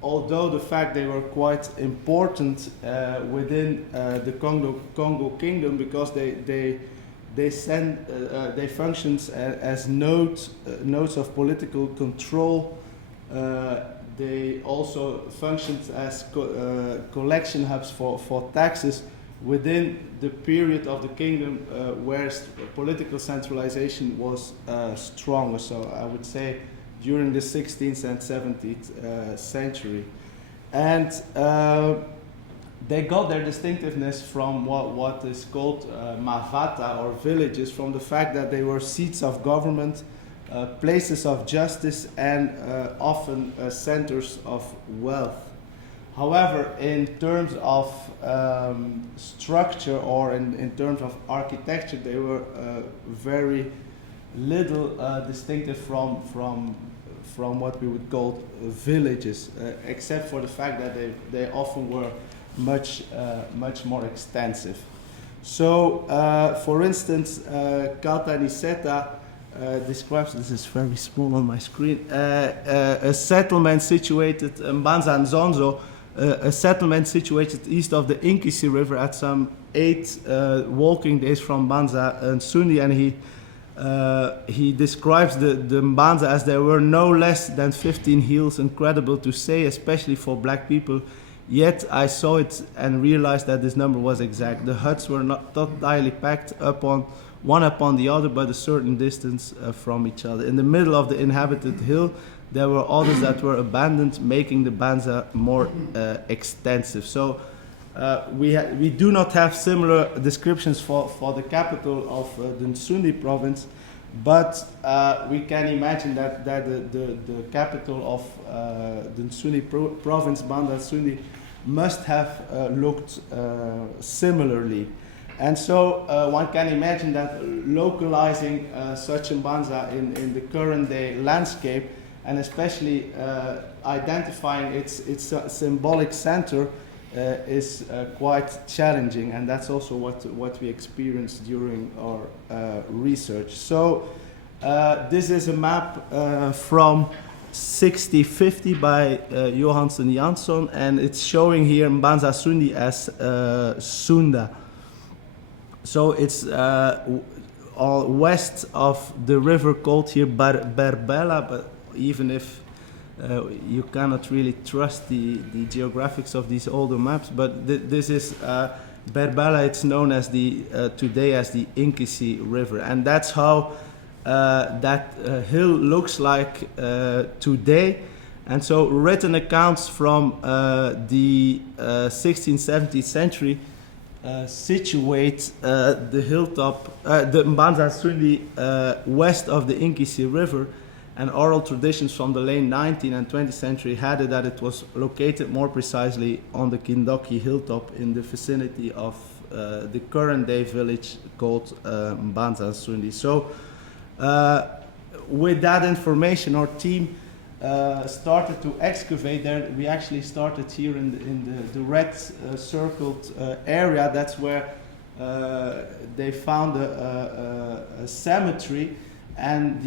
Although the fact they were quite important within the Congo Kingdom, because they functioned as nodes of political control. They also functioned as collection hubs for taxes within the period of the kingdom where political centralization was stronger. So I would say during the 16th and 17th century. And they got their distinctiveness from what is called mavata, or villages, from the fact that they were seats of government, places of justice, and often centers of wealth. However, in terms of structure, or in terms of architecture, they were very little distinctive from what we would call villages, except for the fact that they often were much more extensive. So, for instance, Kaltaniseta describes, this is very small on my screen, a settlement situated, Mbanza Nzonzo, a settlement situated east of the Inkisi River at some 8 walking days from Mbanza Nsundi, and he describes the Mbanza as there were no less than 15 hills, incredible to say, especially for black people. Yet I saw it and realized that this number was exact. The huts were not entirely packed one upon the other, but a certain distance from each other. In the middle of the inhabited hill, there were others that were abandoned, making the Mbanza more extensive. So we do not have similar descriptions for the capital of the Nsundi province, but we can imagine that the capital of the Nsundi province, Mbanza Nsundi, must have looked similarly. And so one can imagine that localizing such a Mbanza in the current day landscape, and especially identifying its symbolic center is quite challenging, and that's also what we experienced during our research. So this is a map from 6050 by Johansson Jansson, and it's showing here Mbanza Sundi as Sunda. So it's all west of the river called here Berbela, but even if you cannot really trust the geographics of these older maps, but this is Berbela. It's known as today as the Inkisi River, and that's how that hill looks like today. And so written accounts from the 16th, 17th century situate the hilltop, the Mbanza Sundi, west of the Inkisi River, and oral traditions from the late 19th and 20th century had it that it was located more precisely on the Kindoki hilltop in the vicinity of the current day village called Mbanza Sundi. So with that information, our team started to excavate there. We actually started here in the red circled area. That's where they found a cemetery, and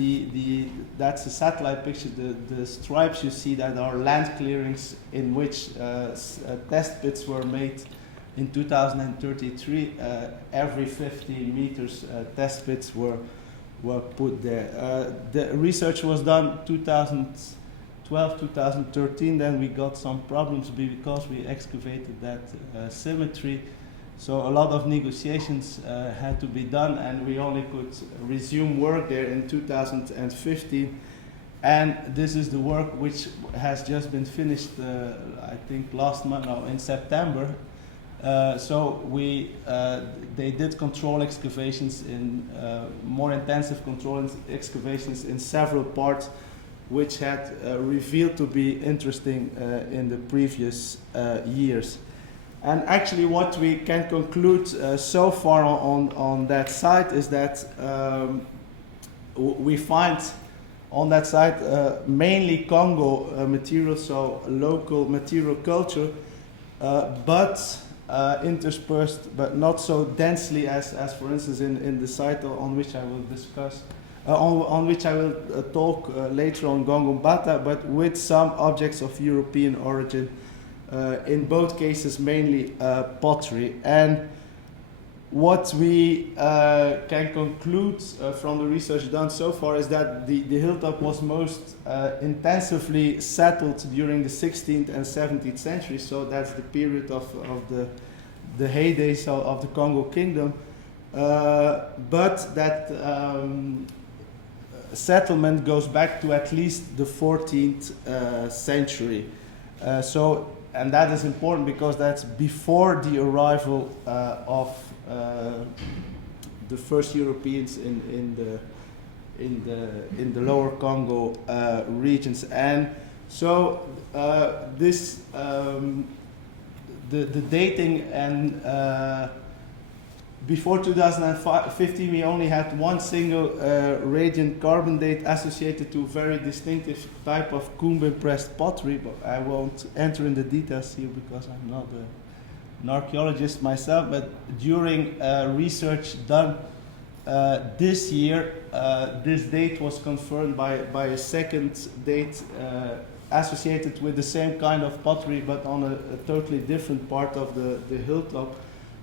that's a satellite picture. The stripes you see that are land clearings in which test pits were made in 2033. Every 50 meters test pits were put there. The research was done 2012, 2013. Then we got some problems because we excavated that cemetery. So a lot of negotiations had to be done, and we only could resume work there in 2015. And this is the work which has just been finished, I think last month, no, in September. So they did control excavations in more intensive control excavations in several parts, which had revealed to be interesting in the previous years. And actually, what we can conclude so far on that site is that we find on that site mainly Congo material, so local material culture, but interspersed, but not so densely as for instance in the site on which I will discuss, on which I will talk later on, Gongombata, but with some objects of European origin. In both cases, mainly pottery. And what we can conclude from the research done so far is that the hilltop was most intensively settled during the 16th and 17th century. So that's the period of the heydays of the Congo Kingdom. But that settlement goes back to at least the 14th century. And that is important because that's before the arrival of the first Europeans in the lower Congo regions. And so this the dating, and before 2015 we only had one single radiant carbon date associated to a very distinctive type of Kumbin pressed pottery, but I won't enter in the details here because I'm not an archaeologist myself. But during research done this year, this date was confirmed by a second date associated with the same kind of pottery but on a totally different part of the hilltop.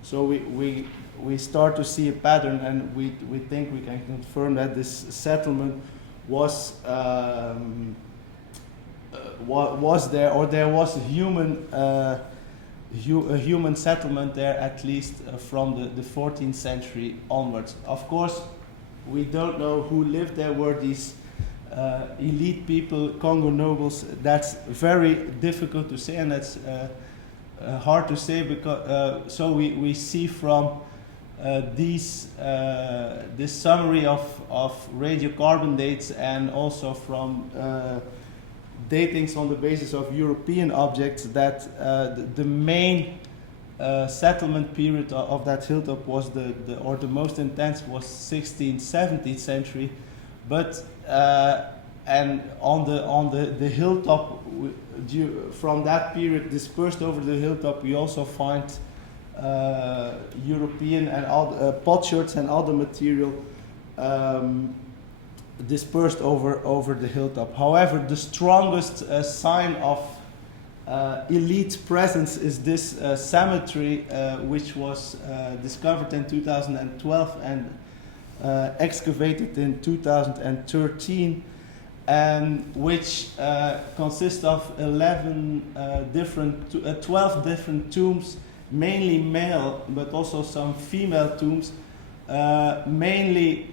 So we start to see a pattern, and we think we can confirm that this settlement was there, or there was a human settlement there, at least from the 14th century onwards. Of course, we don't know who lived there. Were these elite people, Congo nobles? That's very difficult to say, and that's hard to say because so we see from this summary of radiocarbon dates, and also from datings on the basis of European objects, that the main settlement period of that hilltop was the most intense was 16th, 17th century. But and on the hilltop, from that period dispersed over the hilltop, we also find European and potsherds and other material dispersed over the hilltop. However, the strongest sign of elite presence is this cemetery, which was discovered in 2012 and excavated in 2013, and which consists of 12 different tombs, mainly male, but also some female tombs, mainly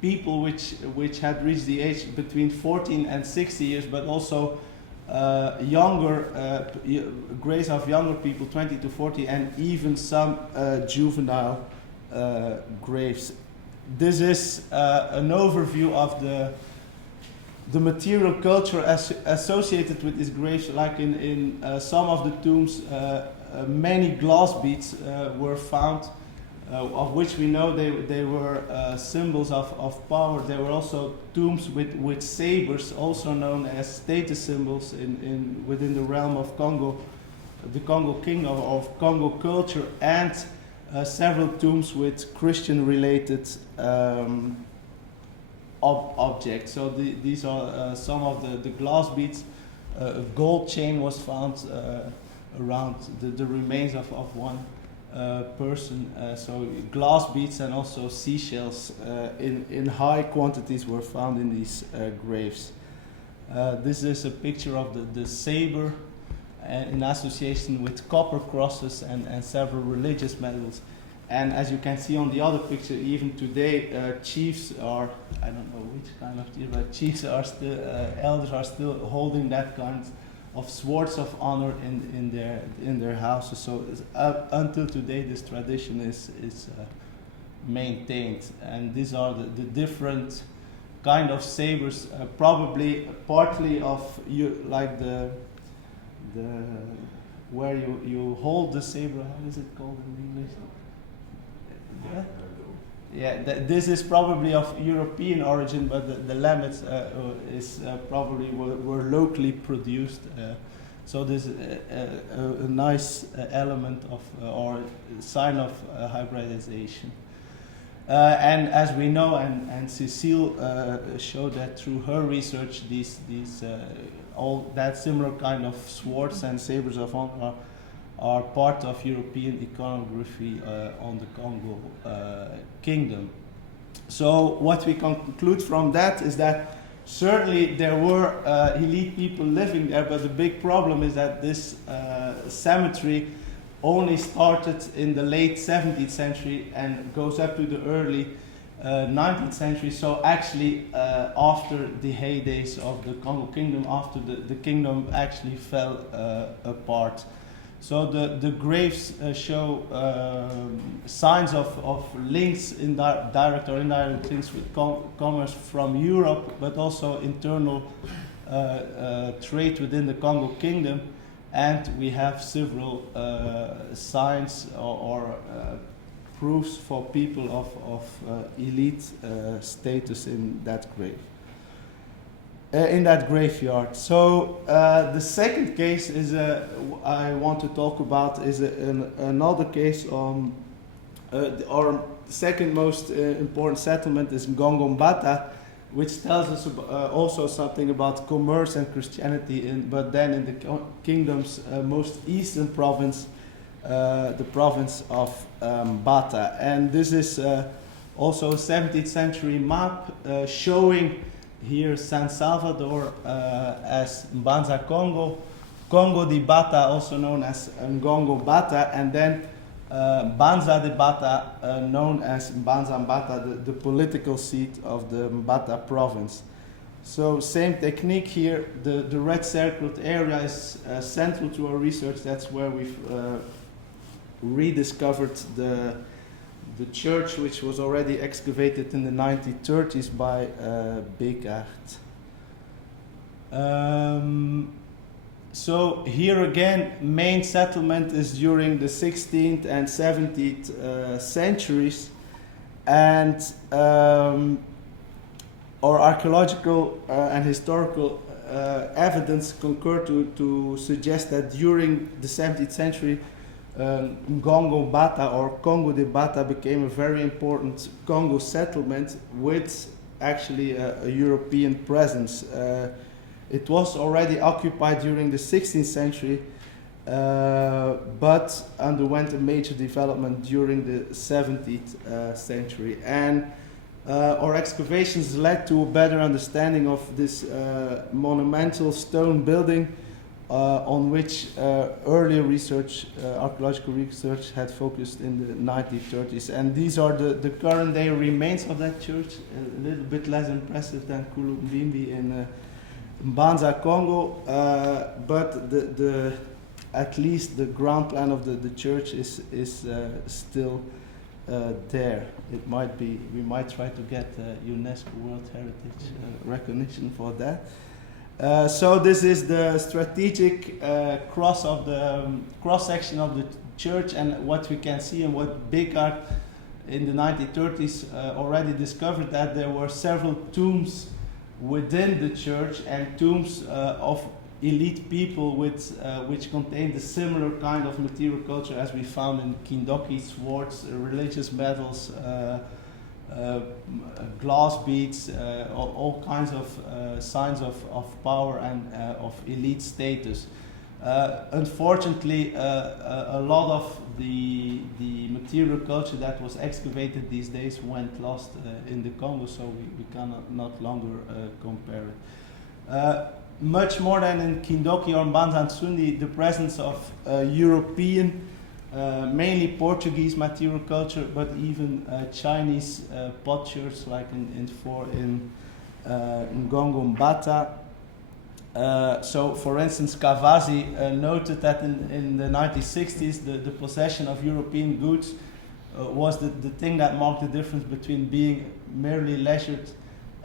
people which had reached the age between 14 and 60 years, but also graves of younger people, 20 to 40, and even some juvenile graves. This is an overview of the material culture associated with these graves. Like in some of the tombs, many glass beads were found, of which we know they were symbols of power. There were also tombs with sabers, also known as status symbols within the realm of Congo, the Congo Kingdom of Congo culture, and several tombs with Christian-related objects. So these are some of the glass beads. A gold chain was found around the remains of one person. So glass beads and also seashells in high quantities were found in these graves. This is a picture of the saber in association with copper crosses and several religious medals. And as you can see on the other picture, even today, chiefs are, I don't know which kind of chief, but chiefs are still, elders are still holding that kind of swords of honor in their houses. So until today, this tradition is maintained. And these are the different kind of sabers, probably partly of like the where you hold the saber. How is it called in English? This is probably of European origin, but the lamet is probably were locally produced. So there's a nice element of or sign of hybridization. And as we know, and Cecile showed that through her research, these all that similar kind of swords and sabers of honor are part of European iconography on the Congo Kingdom. So what we conclude from that is that certainly there were elite people living there, but the big problem is that this cemetery only started in the late 17th century and goes up to the early 19th century. So actually after the heydays of the Congo Kingdom, after the kingdom actually fell apart. So the graves show signs of links, direct or indirect links with commerce from Europe, but also internal trade within the Congo Kingdom. And we have several signs or proofs for people of elite status in that grave. In that graveyard. So the second case is I want to talk about is another case on our second most important settlement is Ngongombatta, which tells us also something about commerce and Christianity, but then in the kingdom's most eastern province, the province of Bata. And this is also a 17th century map showing here San Salvador as Mbanza Congo, Congo di Bata, also known as Ngongo Bata, and then Banza de Bata, known as Mbanza Mbata, the political seat of the Mbata province. So same technique here. The red circled area is central to our research. That's where we've rediscovered the church, which was already excavated in the 1930s by Bekart. So here again, main settlement is during the 16th and 17th centuries, and our archaeological and historical evidence concur to suggest that during the 17th century, Ngongo Bata or Congo de Bata became a very important Congo settlement with actually a European presence. It was already occupied during the 16th century, but underwent a major development during the 17th century. And our excavations led to a better understanding of this monumental stone building on which earlier research, archaeological research, had focused in the 1930s. And these are the current day remains of that church, a little bit less impressive than Kulumbimbi in Mbanza, Congo, but at least the ground plan of the church is still there. It might be, we might try to get UNESCO World Heritage recognition for that. So this is the strategic cross of the cross section of the church, and what we can see, and what Bigard in the 1930s already discovered, that there were several tombs within the church, and tombs of elite people with which contained a similar kind of material culture as we found in Kindoki, swords, religious medals, glass beads, all kinds of signs of power and of elite status. Unfortunately, a lot of the material culture that was excavated these days went lost in the Congo, so we cannot not longer compare it. Much more than in Kindoki or Mbanza Nsundi, the presence of European, mainly Portuguese material culture, but even Chinese potsherds, like in Ngongo Mbata. So, for instance, Cavazzi noted that in the 1960s, the possession of European goods was the thing that marked the difference between being merely leisured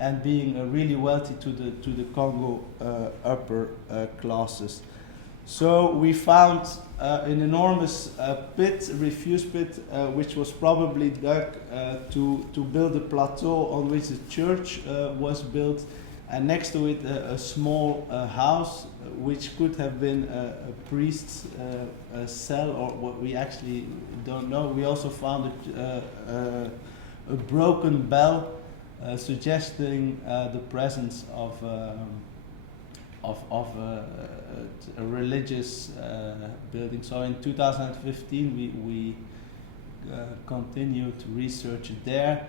and being really wealthy to the Congo upper classes. So we found an enormous pit, refuse pit, which was probably dug to build a plateau on which the church was built, and next to it a small house, which could have been a priest's cell, or what we actually don't know. We also found a broken bell, suggesting the presence of a religious building. So in 2015 we continued research there.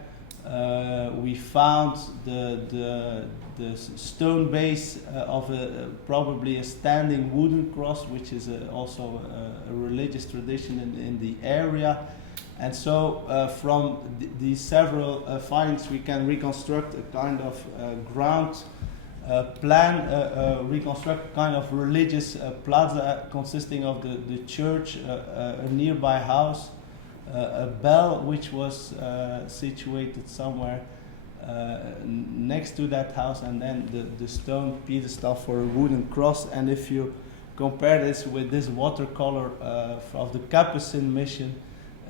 We found the stone base of probably a standing wooden cross, which is also a religious tradition in the area. And so from these several findings we can reconstruct a kind of ground plan, reconstruct a kind of religious plaza consisting of the church, a nearby house, a bell which was situated somewhere next to that house, and then the stone pedestal for a wooden cross. And if you compare this with this watercolor of the Capuchin mission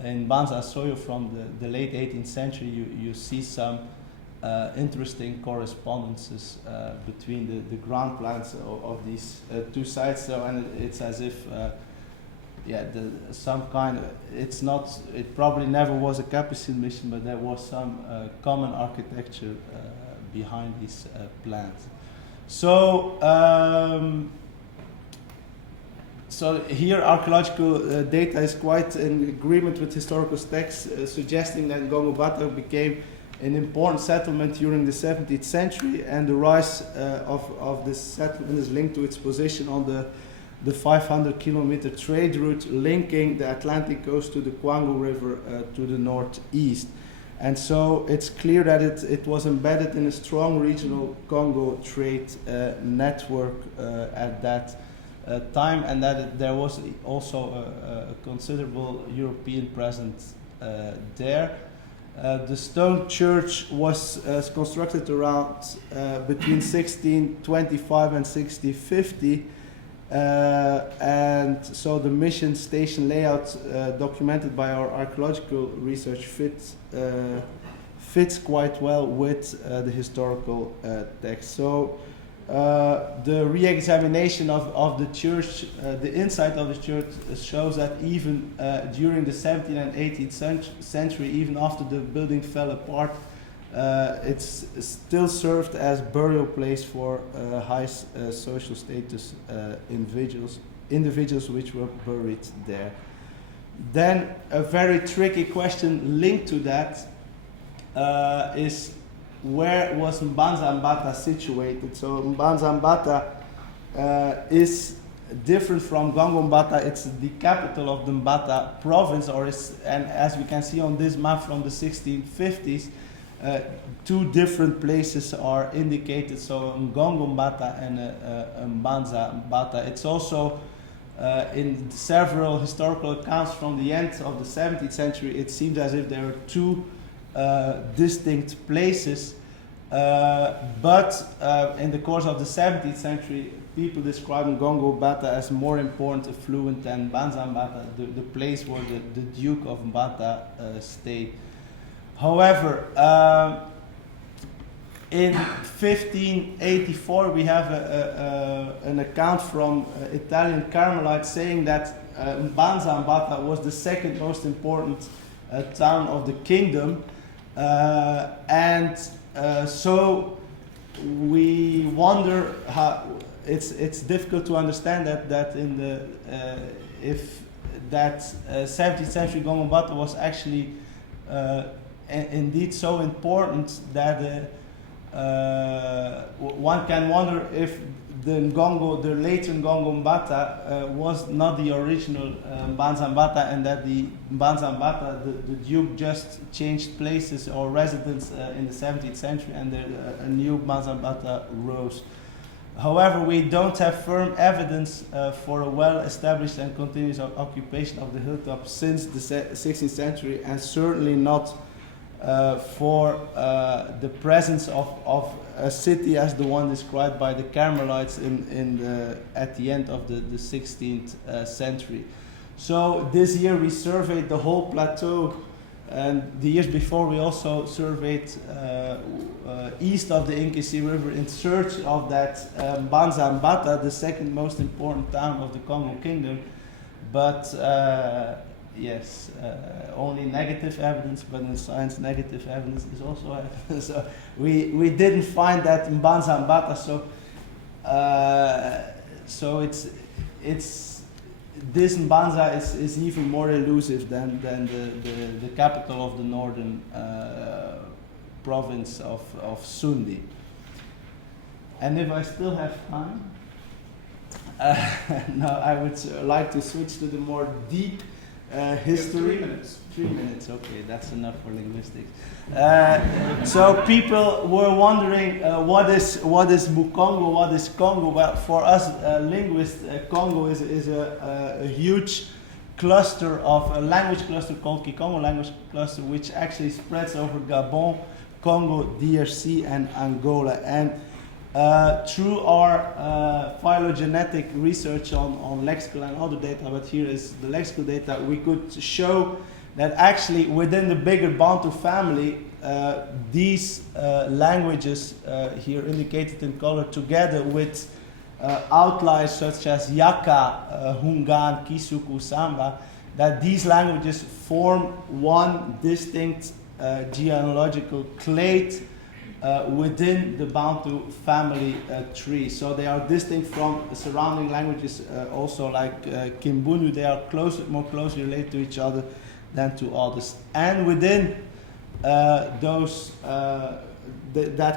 in Banza Soyo from the late 18th century, you see some interesting correspondences between the ground plans of these two sites. So, and it's as if some kind of, it probably never was a Capuchin mission, but there was some common architecture behind these plans. So so here archaeological data is quite in agreement with historical texts, suggesting that Ngongo Bata became an important settlement during the 17th century, and the rise of this settlement is linked to its position on the 500-kilometer trade route linking the Atlantic coast to the Congo River to the northeast. And so it's clear that it was embedded in a strong regional Congo trade network at that time, and that there was also a considerable European presence there. The stone church was constructed around between 1625 and 1650, and so the mission station layout documented by our archaeological research fits quite well with the historical text. So the re-examination of the church, the inside of the church shows that even during the 17th and 18th century, even after the building fell apart, it's still served as burial place for high social status individuals which were buried there. Then a very tricky question linked to that is where was Mbanza-Mbata situated? So Mbanza-Mbata is different from Congo-Mbata. It's the capital of the Mbata province, and as we can see on this map from the 1650s, two different places are indicated. So Congo-Mbata and Mbanza-Mbata. It's also in several historical accounts from the end of the 17th century, it seems as if there are two distinct places, but in the course of the 17th century, people describe Congo-Mbata as more important, affluent than Mbanza-Mbata, the place where the Duke of Mbata stayed. However, in 1584, we have an account from Italian Carmelites saying that Mbanza-Mbata was the second most important town of the kingdom, so we wonder how it's difficult to understand that in the if that 17th century Congo-Mbata was actually indeed so important that one can wonder if the later Congo-Mbata was not the original Mbanza-Mbata, and that the Mbanza-Mbata, the Duke just changed places or residence in the 17th century, and a new Mbanza-Mbata rose. However, we don't have firm evidence for a well-established and continuous occupation of the hilltop since the 16th century, and certainly not for the presence of a city as the one described by the Carmelites at the end of the 16th century. So this year we surveyed the whole plateau, and the years before we also surveyed east of the Nkisi River in search of that Mbanza-Mbata, the second most important town of the Congo Kingdom, but yes, only negative evidence, but in science negative evidence is also evidence. So we didn't find that Mbanza-Mbata, so it's this Mbanza is even more elusive than the capital of the northern province of Sundi. And if I still have time, now I would like to switch to the more deep history. 3 minutes. 3 minutes, okay, that's enough for linguistics. So people were wondering what is Mukongo, what is Congo? Well, for us linguists, Congo is a huge cluster of a language cluster called Kikongo language cluster, which actually spreads over Gabon, Congo, DRC, and Angola. And through our phylogenetic research on lexical and other data, but here is the lexical data, we could show that actually within the bigger Bantu family, these languages here indicated in color, together with outliers such as Yaka, Hungan, Kisuku, Samba, that these languages form one distinct genealogical clade within the Bantu family tree. So they are distinct from the surrounding languages, also like Kimbundu. They are more closely related to each other than to others. And within that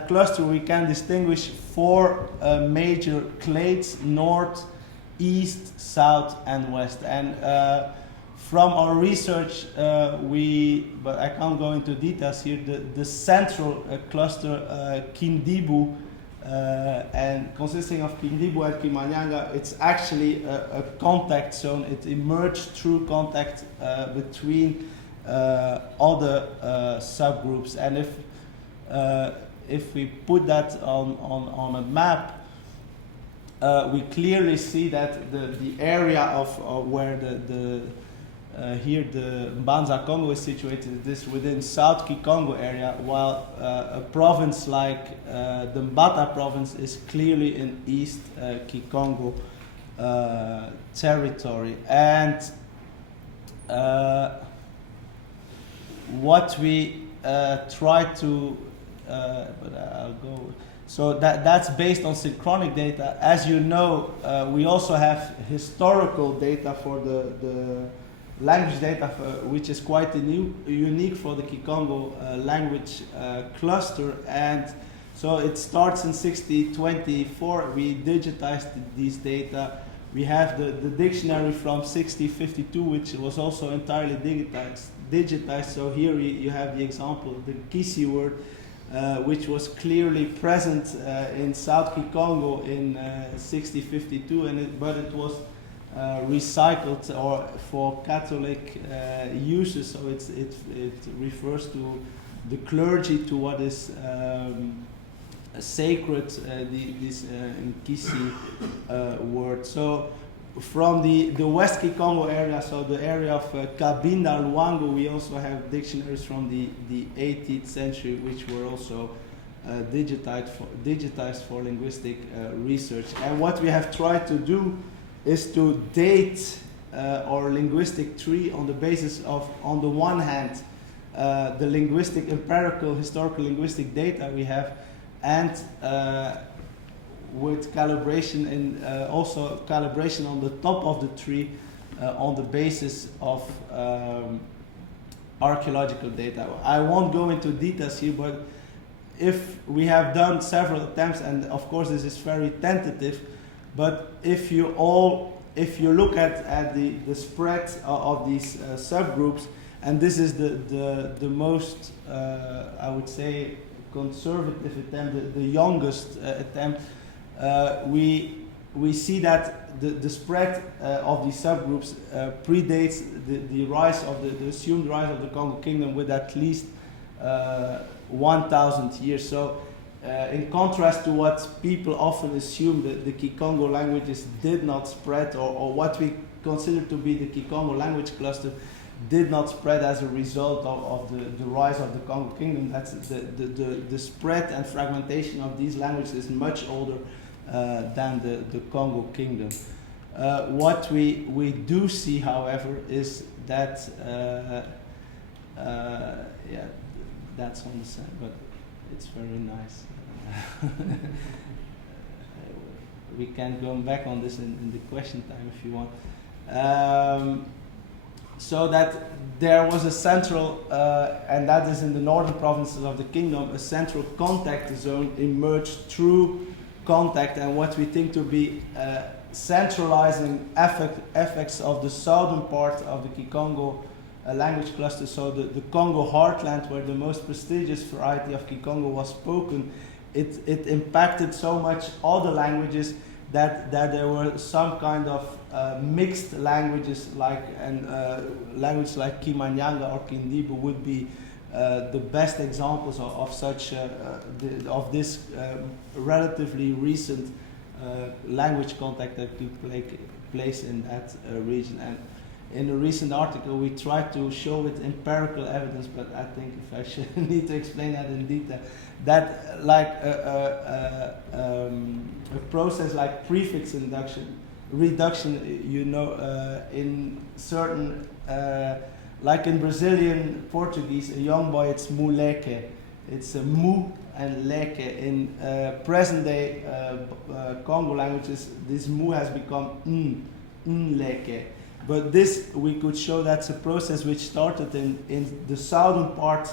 cluster, we can distinguish 4 major clades: north, east, south, and west. And from our research, but I can't go into details here, the central cluster, Kindibu, and consisting of Kindibu and Kimanyanga, it's actually a contact zone. It emerged through contact between other subgroups. And if we put that on a map, we clearly see that the area of where here the Mbanza Congo is situated this within South Kikongo area, while a province like the Mbata province is clearly in East Kikongo territory. And what we try to, but I'll go. So that's based on synchronic data. As you know, we also have historical data for the language data, which is quite unique for the Kikongo language cluster. And so it starts in 1624. We digitized these data. We have the dictionary from 1652, which was also entirely digitized. So here you have the example, the Kisi word, which was clearly present in South Kikongo in 1652, but it was recycled or for Catholic uses. So it refers to the clergy, to what is sacred, this Nkisi word. So from the West Kikongo area, so the area of Kabinda, Luango, we also have dictionaries from the 18th century, which were also digitized for linguistic research. And what we have tried to do is to date our linguistic tree on the basis of, on the one hand, the linguistic, empirical, historical linguistic data we have, and with calibration and also calibration on the top of the tree on the basis of archaeological data. I won't go into details here, but if we have done several attempts, and of course this is very tentative, but if you look at the spread of these subgroups, and this is the most, I would say, conservative attempt, the youngest attempt, we see that the spread of these subgroups predates the rise of the assumed rise of the Congo Kingdom with at least 1,000 years. So in contrast to what people often assume, that the Kikongo languages did not spread, or what we consider to be the Kikongo language cluster did not spread as a result of the rise of the Congo Kingdom. That's the spread and fragmentation of these languages is much older than the Congo Kingdom. What we do see, however, is that yeah, that's on the side, but it's very nice. We can go back on this in the question time if you want. So that there was a central, and that is in the northern provinces of the kingdom, a central contact zone emerged through contact, and what we think to be centralizing effects of the southern part of the Kikongo language cluster, so the Congo heartland, where the most prestigious variety of Kikongo was spoken, it impacted so much other languages that there were some kind of mixed languages, like languages like Kimanyanga or Kindibu would be the best examples of such of this relatively recent language contact that took place in that region. And in a recent article, we tried to show with empirical evidence, but I think if I should need to explain that in detail, that like a process like prefix reduction, you know, in certain, like in Brazilian Portuguese, a young boy, it's muleke. It's a mu and leke. In present day Congo languages, this mu has become leke. But this, we could show that's a process which started in the southern part,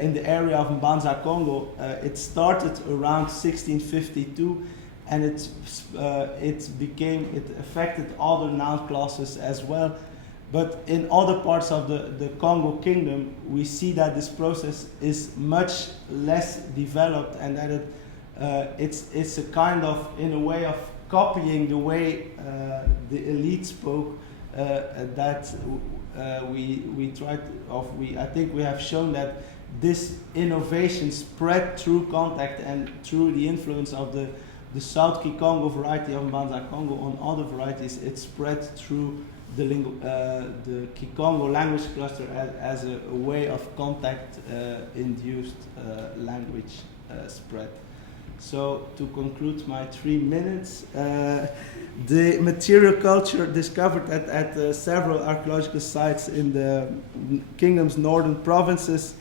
in the area of Mbanza Congo. It started around 1652, and it affected other noun classes as well. But in other parts of the Congo Kingdom, we see that this process is much less developed, and that it's a kind of, in a way of copying the way the elite spoke. That we tried of I think we have shown that this innovation spread through contact and through the influence of the South Kikongo variety of Mbanza Congo on other varieties. It spread through the Kikongo language cluster as a way of contact induced language spread. So to conclude my 3 minutes, the material culture discovered at several archaeological sites in the kingdom's northern provinces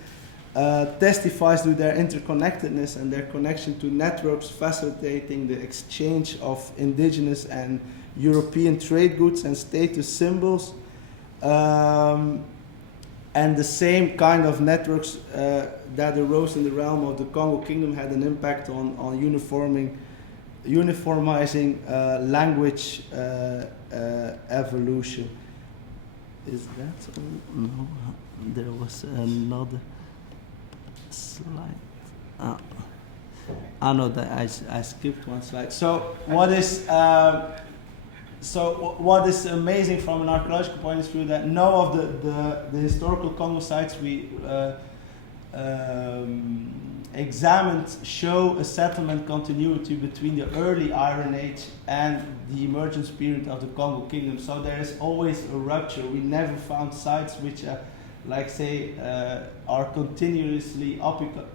testifies to their interconnectedness and their connection to networks facilitating the exchange of indigenous and European trade goods and status symbols. And the same kind of networks that arose in the realm of the Congo Kingdom had an impact on uniformizing language evolution. Is that all? No, there was another slide. No, I skipped one slide. So what is amazing from an archaeological point of view that no of the historical Congo sites we examined show a settlement continuity between the early Iron Age and the emergence period of the Congo Kingdom. So there is always a rupture. We never found sites which are continuously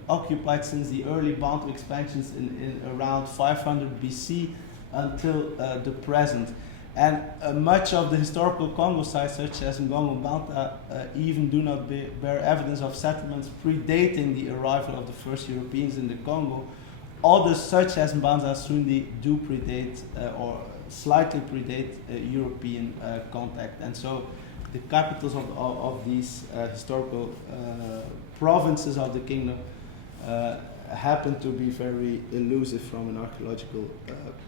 occupied since the early Bantu expansions in around 500 BC until the present. And much of the historical Congo sites, such as Ngongo and Banta, even do not bear evidence of settlements predating the arrival of the first Europeans in the Congo. Others, such as Mbanza Sundi, do predate or slightly predate European contact. And so the capitals of these historical provinces of the kingdom happen to be very elusive from an archaeological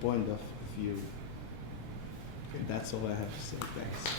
point of view. That's all I have to say. Thanks.